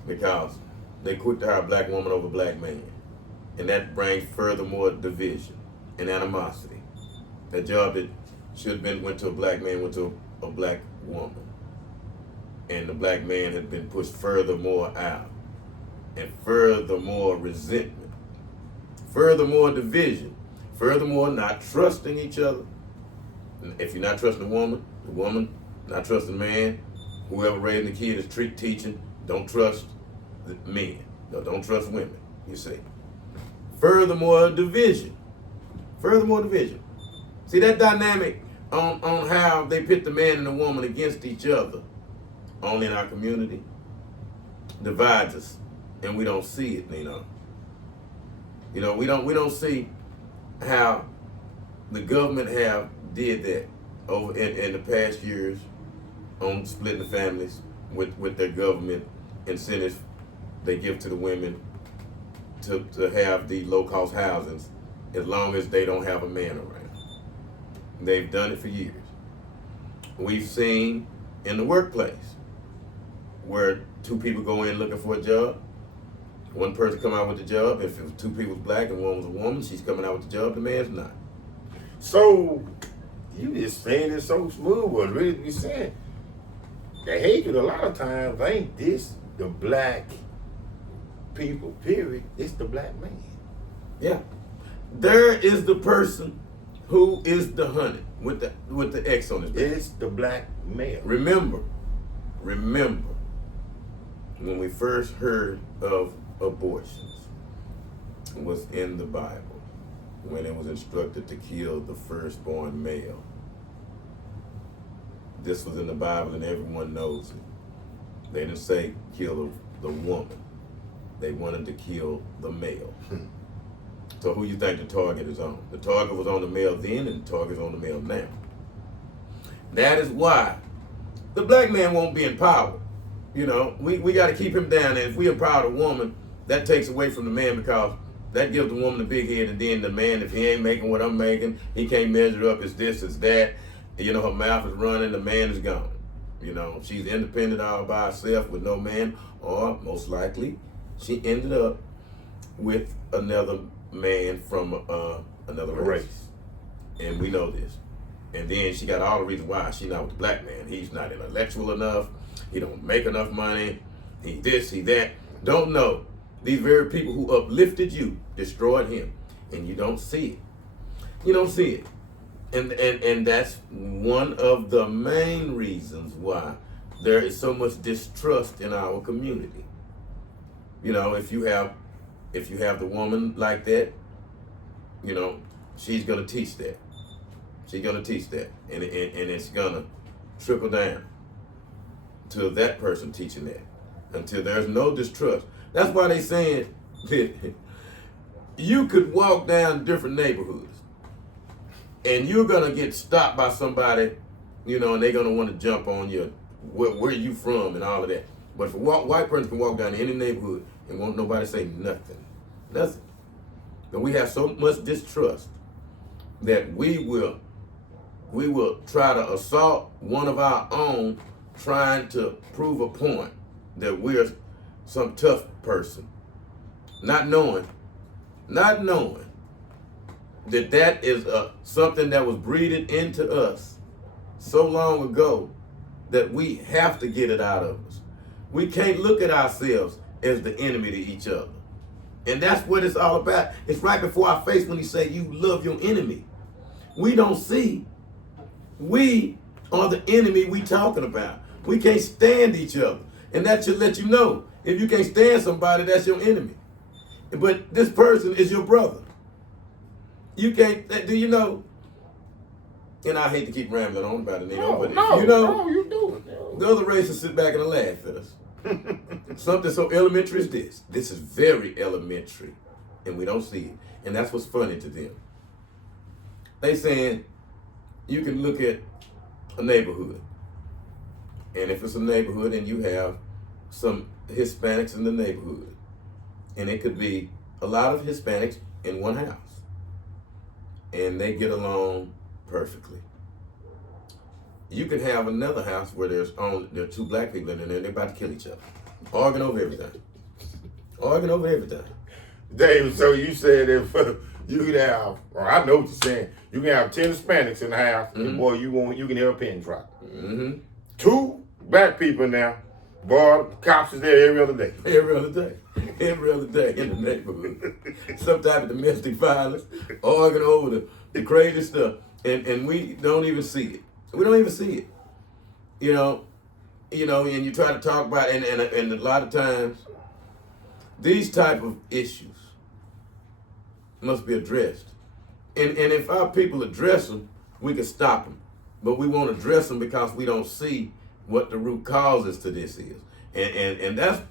because they quick to hire a black woman over a black man. And that brings furthermore division and animosity. That job that should have went to a black man went to a black woman. And the black man had been pushed furthermore out. And furthermore resentment. Furthermore division. Furthermore not trusting each other. If you're not trusting the woman not trusting the man, whoever raising the kid is teaching, don't trust the men. No, don't trust women, you see. Furthermore division. See that dynamic on how they pit the man and the woman against each other only in our community divides us, and we don't see it, we don't see how the government have did that over in the past years on splitting the families with their government incentives they give to the women to have the low-cost housings as long as they don't have a man around. They've done it for years. We've seen in the workplace where 2 people go in looking for a job, one person come out with the job. If it was 2 people was black and one was a woman, she's coming out with the job, the man's not. So You just saying it so smooth, but really be saying the hatred a lot of times ain't this the black people, period. It's the black man. Yeah. There is the person who is the hunted with the X on his back. It's the black male. Remember, when we first heard of abortions, it was in the Bible, when it was instructed to kill the firstborn male. This was in the Bible and everyone knows it. They didn't say kill the woman. They wanted to kill the male. So who you think the target is on? The target was on the male then, and the target is on the male now. That is why the black man won't be empowered. You know, we got to keep him down. And if we empower the woman, that takes away from the man, because that gives the woman a big head, and then the man, if he ain't making what I'm making, he can't measure up, it's this, it's that. You know, her mouth is running, the man is gone. You know, she's independent all by herself with no man, or most likely she ended up with another man from another race. And we know this. And then she got all the reasons why she's not with the black man. He's not intellectual enough. He don't make enough money. He this, he that. Don't know. These very people who uplifted you destroyed him. And you don't see it. You don't see it. And that's one of the main reasons why there is so much distrust in our community. You know, if you have the woman like that, you know, she's gonna teach that. She's gonna teach that, and it's gonna trickle down to that person teaching that until there's no distrust. That's why they saying that you could walk down different neighborhoods and you're gonna get stopped by somebody, you know, and they're gonna want to jump on you, where you from and all of that. But if a white person can walk down any neighborhood and won't nobody say nothing. But we have so much distrust that we will try to assault one of our own, trying to prove a point that we're some tough person, not knowing that is something that was breeded into us so long ago that we have to get it out of us. We can't look at ourselves as the enemy to each other. And that's what it's all about. It's right before our face when he say you love your enemy. We don't see. We are the enemy we talking about. We can't stand each other. And that should let you know. If you can't stand somebody, that's your enemy. But this person is your brother. You can't, do you know? And I hate to keep rambling on about it, but you do it. The other races sit back and laugh at us. Something so elementary as this. This is very elementary, and we don't see it. And that's what's funny to them. They saying you can look at a neighborhood, and if it's a neighborhood and you have some Hispanics in the neighborhood, and it could be a lot of Hispanics in one house, and they get along perfectly. You can have another house where there are two black people in there and they're about to kill each other. Arguing over everything. Dave, so you said if you could have, or I know what you're saying, you can have 10 Hispanics in the house, and boy, you can hear a pin drop. 2 black people now, boy, cops is there every other day. Every other day in the neighborhood. Some type of domestic violence, arguing over the crazy stuff. And we don't even see it. We don't even see it. You know, and you try to talk about it, and a lot of times, these type of issues must be addressed. And if our people address them, we can stop them. But we won't address them because we don't see what the root causes to this is. And that's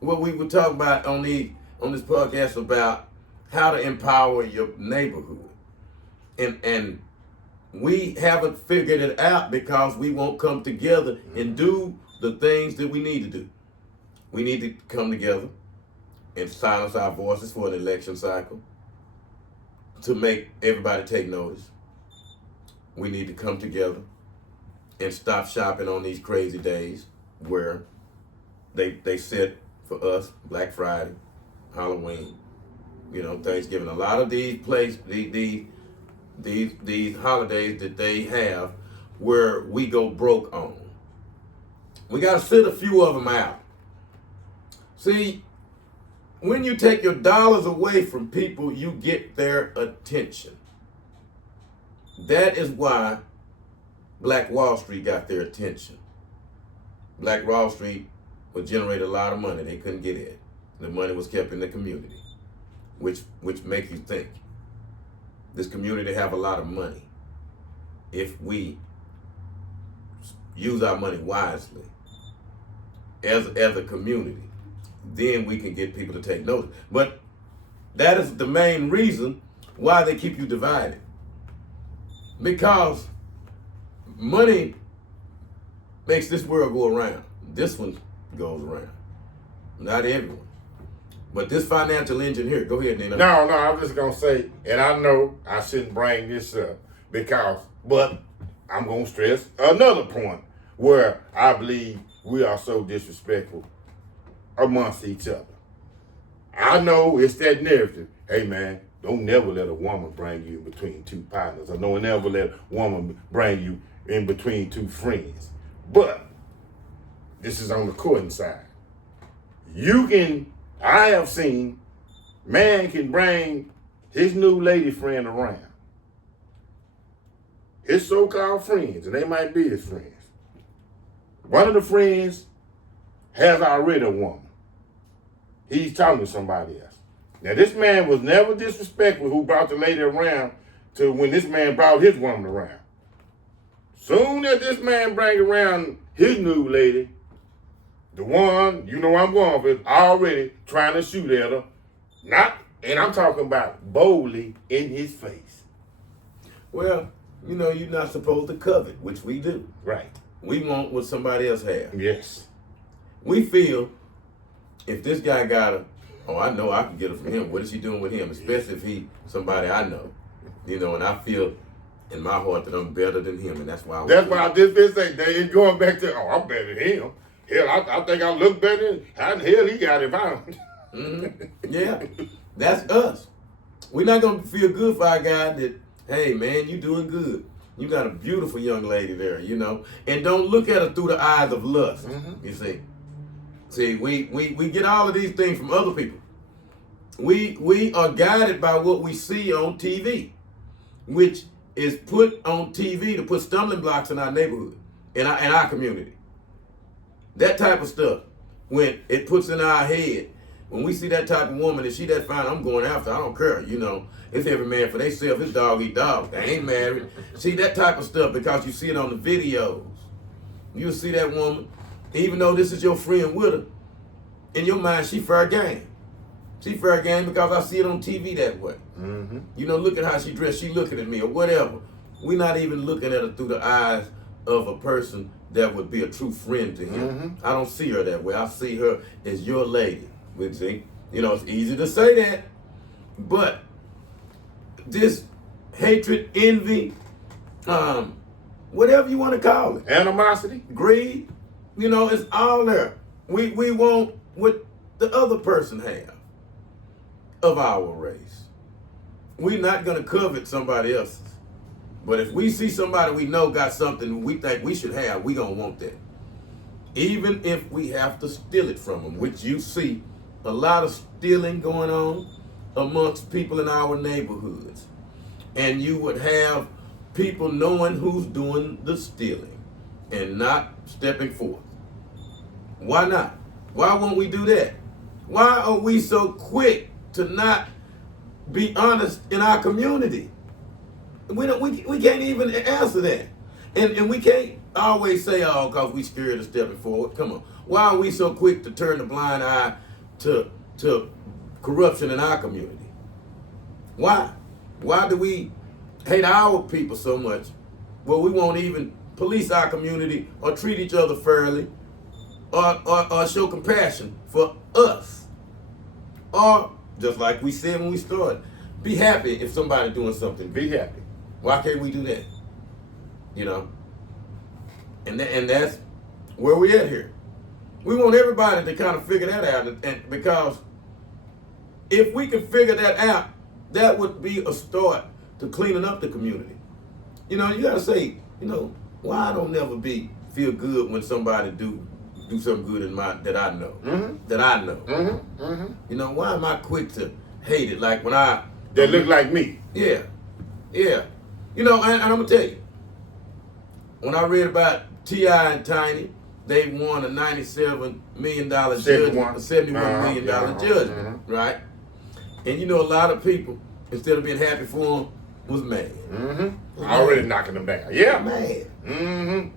what we would talk about on this podcast, about how to empower your neighborhood. And we haven't figured it out because we won't come together and do the things that we need to do. We need to come together and silence our voices for an election cycle to make everybody take notice. We need to come together and stop shopping on these crazy days where they set for us Black Friday, Halloween, Thanksgiving. A lot of these these holidays that they have where we go broke on. We got to sit a few of them out. See, when you take your dollars away from people, you get their attention. That is why Black Wall Street got their attention. Black Wall Street would generate a lot of money. They couldn't get it. The money was kept in the community, which make you think. This community have a lot of money. If we use our money wisely as a community, then we can get people to take notice. But that is the main reason why they keep you divided. Because money makes this world go around. This one goes around. Not everyone. But this financial engine here, go ahead, Nina. No, I'm just going to say, and I know I shouldn't bring this up but I'm going to stress another point where I believe we are so disrespectful amongst each other. I know it's that narrative. Hey, man, don't never let a woman bring you in between two partners. Or don't never let a woman bring you in between two friends. But this is on the courting side. I have seen man can bring his new lady friend around. His so-called friends, and they might be his friends. One of the friends has already a woman. He's talking to somebody else. Now, this man was never disrespectful who brought the lady around to when this man brought his woman around. Soon as this man bring around his new lady, the one, you know I'm going with, already trying to shoot at her. And I'm talking about boldly in his face. Well, you know, you're not supposed to covet, which we do. Right. We want what somebody else has. Yes. We feel if this guy got her, oh, I know I can get her from him. What is she doing with him? Especially if he somebody I know. You know, and I feel in my heart that I'm better than him, and that's why I just been saying, they ain't going back to, oh, I'm better than him. Hell, I think I look better. How the hell he got it found? Mm-hmm. Yeah, that's us. We're not going to feel good for our guy that, hey, man, you doing good. You got a beautiful young lady there, you know. And don't look at her through the eyes of lust, you see. See, we get all of these things from other people. We are guided by what we see on TV, which is put on TV to put stumbling blocks in our neighborhood, in our community. That type of stuff, when it puts in our head, when we see that type of woman, is she that fine? I'm going after. I don't care. You know, it's every man for themselves. His dog eat dog. They ain't married. See that type of stuff because you see it on the videos. You see that woman, even though this is your friend with her, in your mind, she fair game. She fair game because I see it on TV that way. Mm-hmm. You know, look at how she dressed. She looking at me or whatever. We're not even looking at her through the eyes of a person that would be a true friend to him. Mm-hmm. I don't see her that way. I see her as your lady. See, you know, it's easy to say that, but this hatred, envy, whatever you want to call it, Animosity, greed, you know, it's all there. We want what the other person have of our race. We're not going to covet somebody else's. But if we see somebody we know got something we think we should have, we going to want that. Even if we have to steal it from them, which you see a lot of stealing going on amongst people in our neighborhoods. And you would have people knowing who's doing the stealing and not stepping forth. Why not? Why won't we do that? Why are we so quick to not be honest in our community? We can't even answer that. And we can't always say, oh, because we scared of stepping forward. Come on. Why are we so quick to turn the blind eye to corruption in our community? Why? Why do we hate our people so much? Well, we won't even police our community or treat each other fairly or show compassion for us. Or, just like we said when we started, be happy if somebody's doing something. be happy. Why can't we do that? You know? And that's where we at here. We want everybody to kind of figure that out, and because if we can figure that out, that would be a start to cleaning up the community. You know, you gotta say, you know, why I don't never feel good when somebody do something good that I know. That I know. You know, why am I quick to hate it? Like when They look like me. Yeah. You know, and I'm gonna tell you, when I read about T.I. and Tiny, they won a $97 million judgment, $71 million judgment, right? And you know, a lot of people, instead of being happy for them, was mad. Already knocking them down. Yeah. Mad.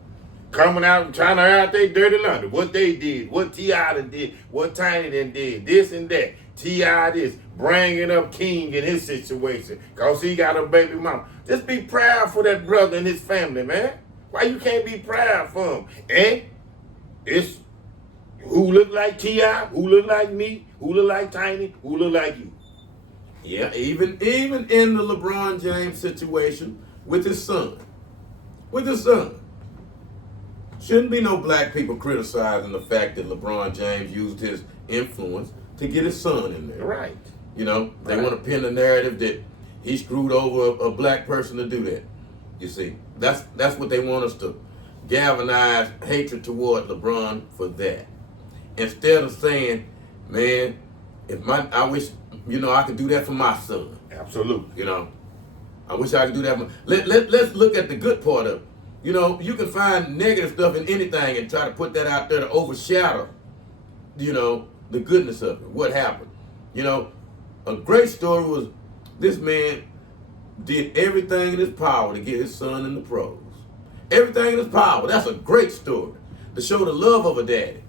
Coming out and trying to out their dirty laundry. What they did, what T.I. done did, what Tiny done did, this and that. T.I. this, bringing up King in his situation, because he got a baby mama. Just be proud for that brother and his family, man. Why you can't be proud for him? And it's who look like T.I., who look like me, who look like Tiny, who look like you. Yeah, even in the LeBron James situation with his son. Shouldn't be no black people criticizing the fact that LeBron James used his influence to get his son in there. Right. You know, they want to pin the narrative that he screwed over a black person to do that. You see, that's what they want us to galvanize hatred toward LeBron for that. Instead of saying, man, I wish, you know, I could do that for my son. Absolutely. You know, I wish I could do that. Let's look at the good part of it. You know, you can find negative stuff in anything and try to put that out there to overshadow, you know, the goodness of it, what happened. You know, a great story was this man did everything in his power to get his son in the pros. Everything in his power. That's a great story to show the love of a daddy.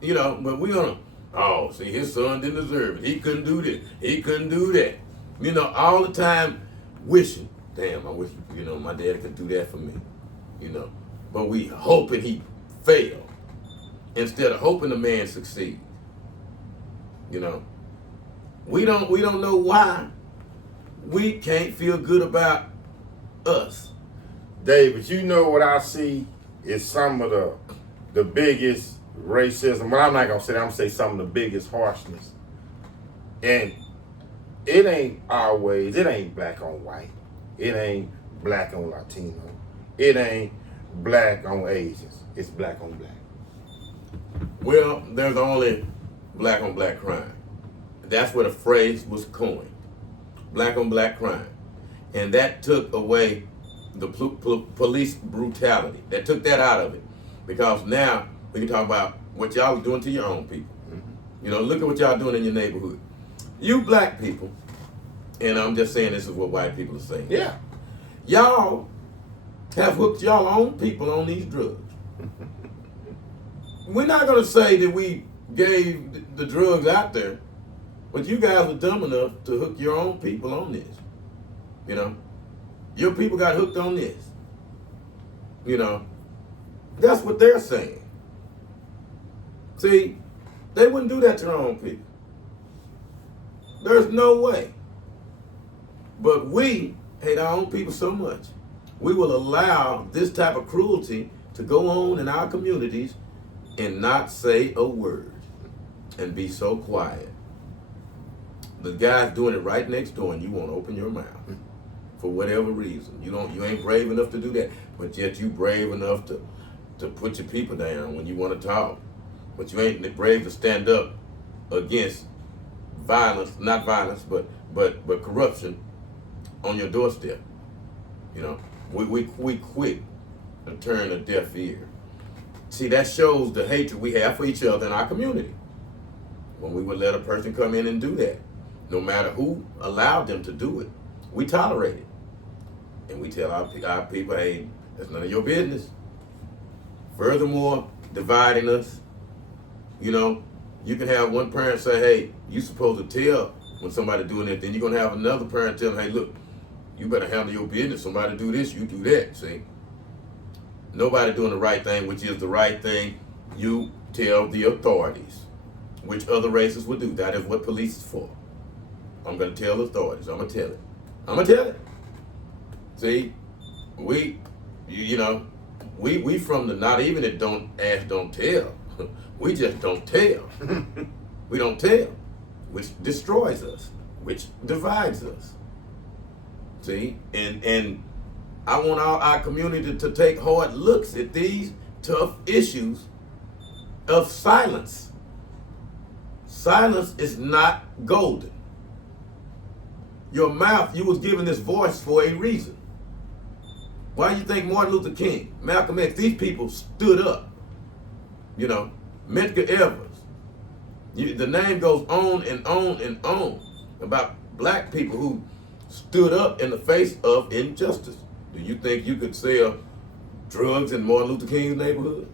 You know, but we're going to, see, his son didn't deserve it. He couldn't do this. He couldn't do that. You know, all the time wishing, damn, I wish, you know, my daddy could do that for me. You know, but we hoping he fail instead of hoping the man succeed. You know, we don't know why we can't feel good about us. David, you know what I see is some of the biggest racism. Well, I'm not gonna say that. I'm gonna say some of the biggest harshness. And it ain't black on white. It ain't black on Latino. It ain't black on Asians. It's black on black. Well, there's only black on black crime. That's where the phrase was coined. Black on black crime. And that took away the police brutality. That took that out of it. Because now we can talk about what y'all are doing to your own people. You know, look at what y'all doing in your neighborhood. You black people, and I'm just saying this is what white people are saying. Yeah. Y'all have hooked y'all own people on these drugs. We're not going to say that we gave the drugs out there, but you guys were dumb enough to hook your own people on this. You know, your people got hooked on this. You know, that's what they're saying. See, they wouldn't do that to their own people. There's no way. But we hate our own people so much, we will allow this type of cruelty to go on in our communities and not say a word and be so quiet. The guy's doing it right next door and you won't open your mouth for whatever reason. You ain't brave enough to do that, but yet you brave enough to put your people down when you want to talk. But you ain't brave to stand up against violence, not violence, but corruption on your doorstep. You know, we quick to turn a deaf ear. See, that shows the hatred we have for each other in our community. When we would let a person come in and do that, no matter who allowed them to do it, we tolerate it. And we tell our people, hey, that's none of your business. Furthermore, dividing us. You know, you can have one parent say, hey, you're supposed to tell when somebody doing it. Then you're going to have another parent tell them, hey, look, you better handle your business. Somebody do this, you do that, see? Nobody doing the right thing, which is the right thing. You tell the authorities, which other races would do. That is what police is for. I'm going to tell the authorities. I'm going to tell it. See, we from the not even that don't ask, don't tell. We just don't tell. We don't tell, which destroys us, which divides us. See, and I want our community to take hard looks at these tough issues of silence. Silence is not golden. Your mouth, you was given this voice for a reason. Why do you think Martin Luther King, Malcolm X, these people stood up? You know, Medgar Evers. The name goes on and on and on about black people who stood up in the face of injustice. Do you think you could sell drugs in Martin Luther King's neighborhood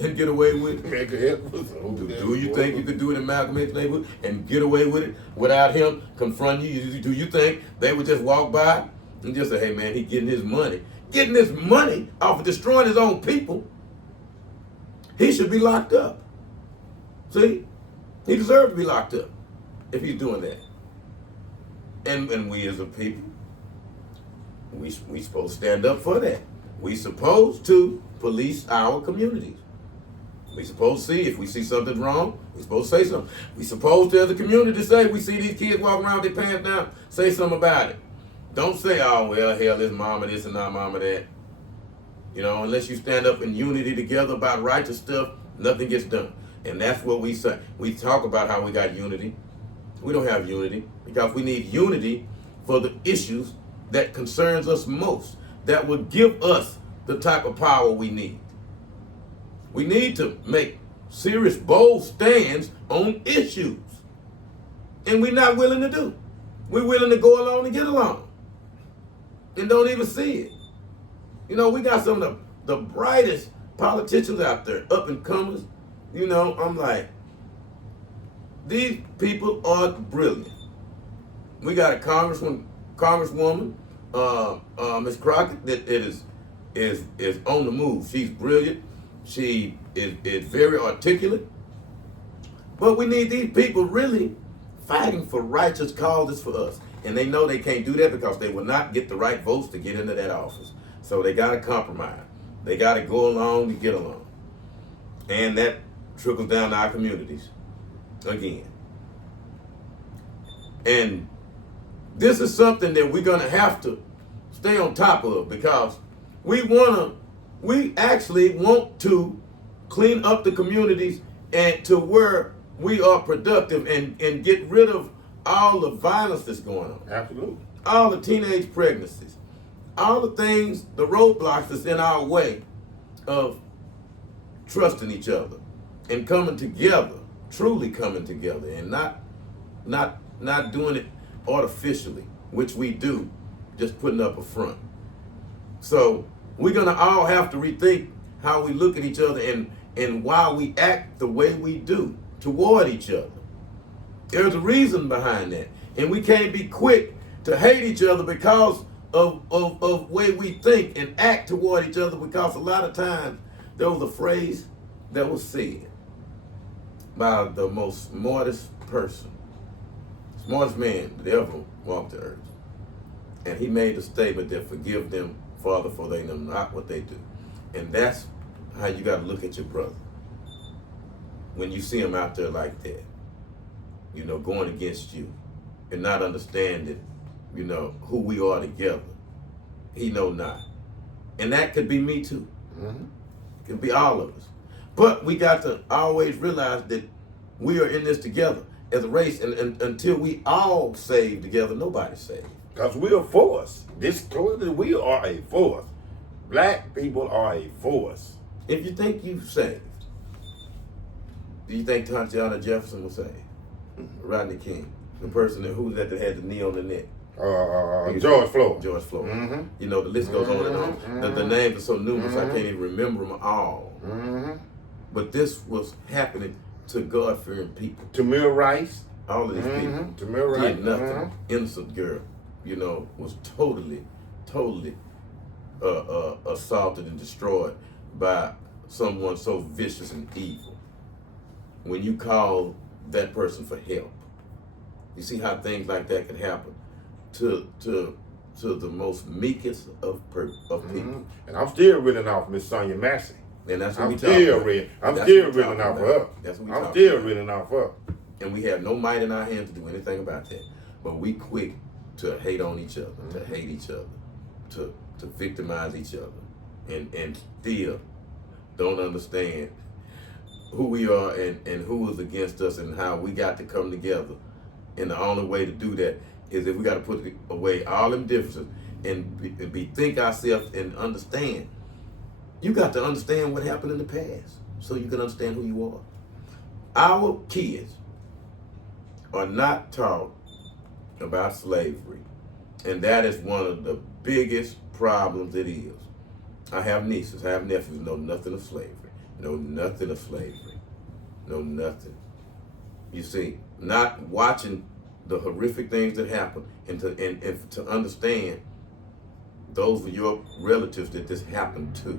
and get away with it? Do you think you could do it in Malcolm X's neighborhood and get away with it without him confronting you? Do you think they would just walk by and just say, hey man, he getting his money? Getting his money off of destroying his own people. He should be locked up. See? He deserves to be locked up if he's doing that. And we as a people, we supposed to stand up for that. We supposed to police our communities. We supposed to see if we see something wrong, we supposed to say something. We supposed to, as a community, say we see these kids walking around with their pants down, say something about it. Don't say, oh well, hell, it's mama this and not mama that. You know, unless you stand up in unity together about righteous stuff, nothing gets done. And that's what we say. We talk about how we got unity. We don't have unity because we need unity for the issues that concerns us most, that will give us the type of power we need. We need to make serious, bold stands on issues. And we're not willing to do. We're willing to go along and get along. And don't even see it. You know, we got some of the brightest politicians out there, up and comers. You know, I'm like, these people are brilliant. We got a congresswoman, Ms. Crockett, that is on the move. She's brilliant. She is very articulate. But we need these people really fighting for righteous causes for us. And they know they can't do that because they will not get the right votes to get into that office. So they got to compromise. They got to go along to get along. And that trickles down to our communities again. And this is something that we're going to have to stay on top of because we actually want to clean up the communities and to where we are productive and get rid of all the violence that's going on. Absolutely. All the teenage pregnancies, all the things, the roadblocks that's in our way of trusting each other and coming together, truly coming together, and not doing it artificially, which we do, just putting up a front. So we're gonna all have to rethink how we look at each other and why we act the way we do toward each other. There's a reason behind that. And we can't be quick to hate each other because of way we think and act toward each other, because a lot of times there was a phrase that was said by the most smartest person, smartest man that ever walked the earth. And he made the statement that forgive them, Father, for they know not what they do. And that's how you got to look at your brother. When you see him out there like that, you know, going against you and not understanding, you know, who we are together. He know not. And that could be me too. Mm-hmm. It could be all of us. But we got to always realize that we are in this together as a race, and until we all save together, nobody's saved. Because we are a force. We are a force. Black people are a force. If you think you've saved, do you think Thomas Jefferson was saved? Rodney King, the person who that had the knee on the neck. George Floyd. George Floyd. Mm-hmm. You know, the list goes on and on. Mm-hmm. The names are so numerous, I can't even remember them all. Mm-hmm. But this was happening to God-fearing people. Tamir Rice. All of these people Tamir Rice. did nothing. Innocent girl, you know, was totally assaulted and destroyed by someone so vicious and evil. When you call that person for help, you see how things like that can happen to the most meekest of people. And I'm still reeling off Miss Sonia Massey. And that's what I'm we still talking about. reeling off her. That's what we I'm talking still about. reeling off her. And we have no might in our hands to do anything about that. But we quick to hate on each other, to hate each other, to victimize each other, and still don't understand who we are and who is against us and how we got to come together. And the only way to do that is if we got to put away all them differences and think ourselves and understand. You got to understand what happened in the past so you can understand who you are. Our kids are not taught about slavery, and that is one of the biggest problems it is. I have nieces, I have nephews, know nothing of slavery, know nothing of slavery, know nothing. You see, not watching the horrific things that happen and to understand those of your relatives that this happened to.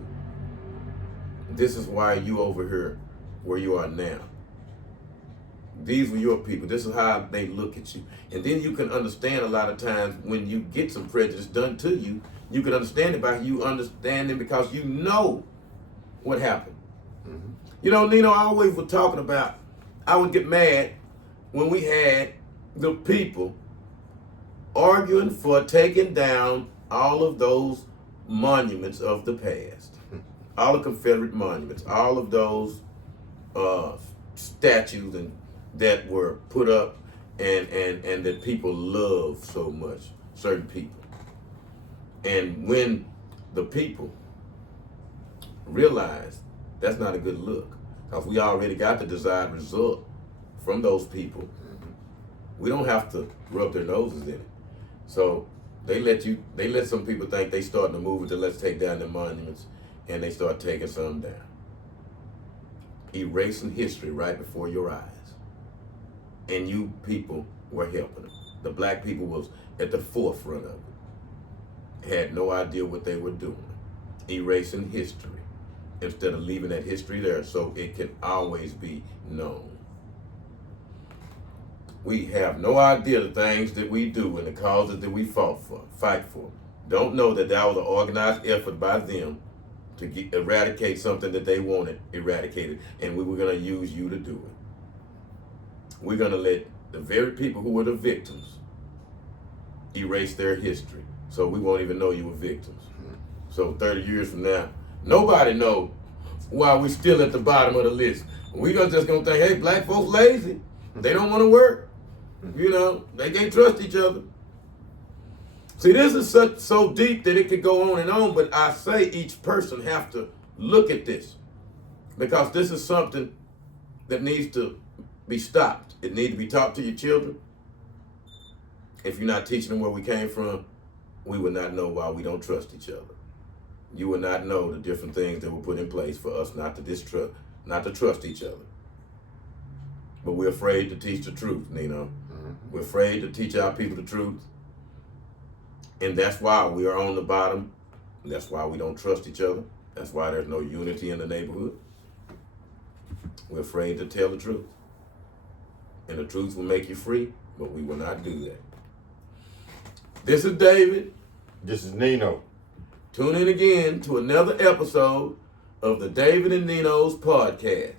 This is why you over here where you are now. These were your people. This is how they look at you. And then you can understand a lot of times when you get some prejudice done to you, you can understand it by you understanding because you know what happened. Mm-hmm. You know, Nino, I always was talking about, I would get mad when we had the people arguing for taking down all of those monuments of the past. All the Confederate monuments, all of those statues and that were put up and that people love so much, certain people. And when the people realize that's not a good look, because we already got the desired result from those people, we don't have to rub their noses in it. So they let some people think they starting to move it to let's take down the monuments, and they start taking some down. Erasing history right before your eyes. And you people were helping them. The black people was at the forefront of it. Had no idea what they were doing. Erasing history instead of leaving that history there so it can always be known. We have no idea the things that we do and the causes that we fight for. Don't know that was an organized effort by them to eradicate something that they wanted eradicated, and we were going to use you to do it. We're going to let the very people who were the victims erase their history, so we won't even know you were victims. So 30 years from now, nobody know why we still at the bottom of the list. We just going to think, hey, black folks lazy. They don't want to work. You know, they can't trust each other. See, this is so deep that it could go on and on, but I say each person have to look at this because this is something that needs to be stopped. It needs to be taught to your children. If you're not teaching them where we came from, we would not know why we don't trust each other. You would not know the different things that were put in place for us not to trust each other. But we're afraid to teach the truth, Nino. Mm-hmm. We're afraid to teach our people the truth. And that's why we are on the bottom. And that's why we don't trust each other. That's why there's no unity in the neighborhood. We're afraid to tell the truth. And the truth will make you free, but we will not do that. This is David. This is Nino. Tune in again to another episode of the David and Nino's podcast.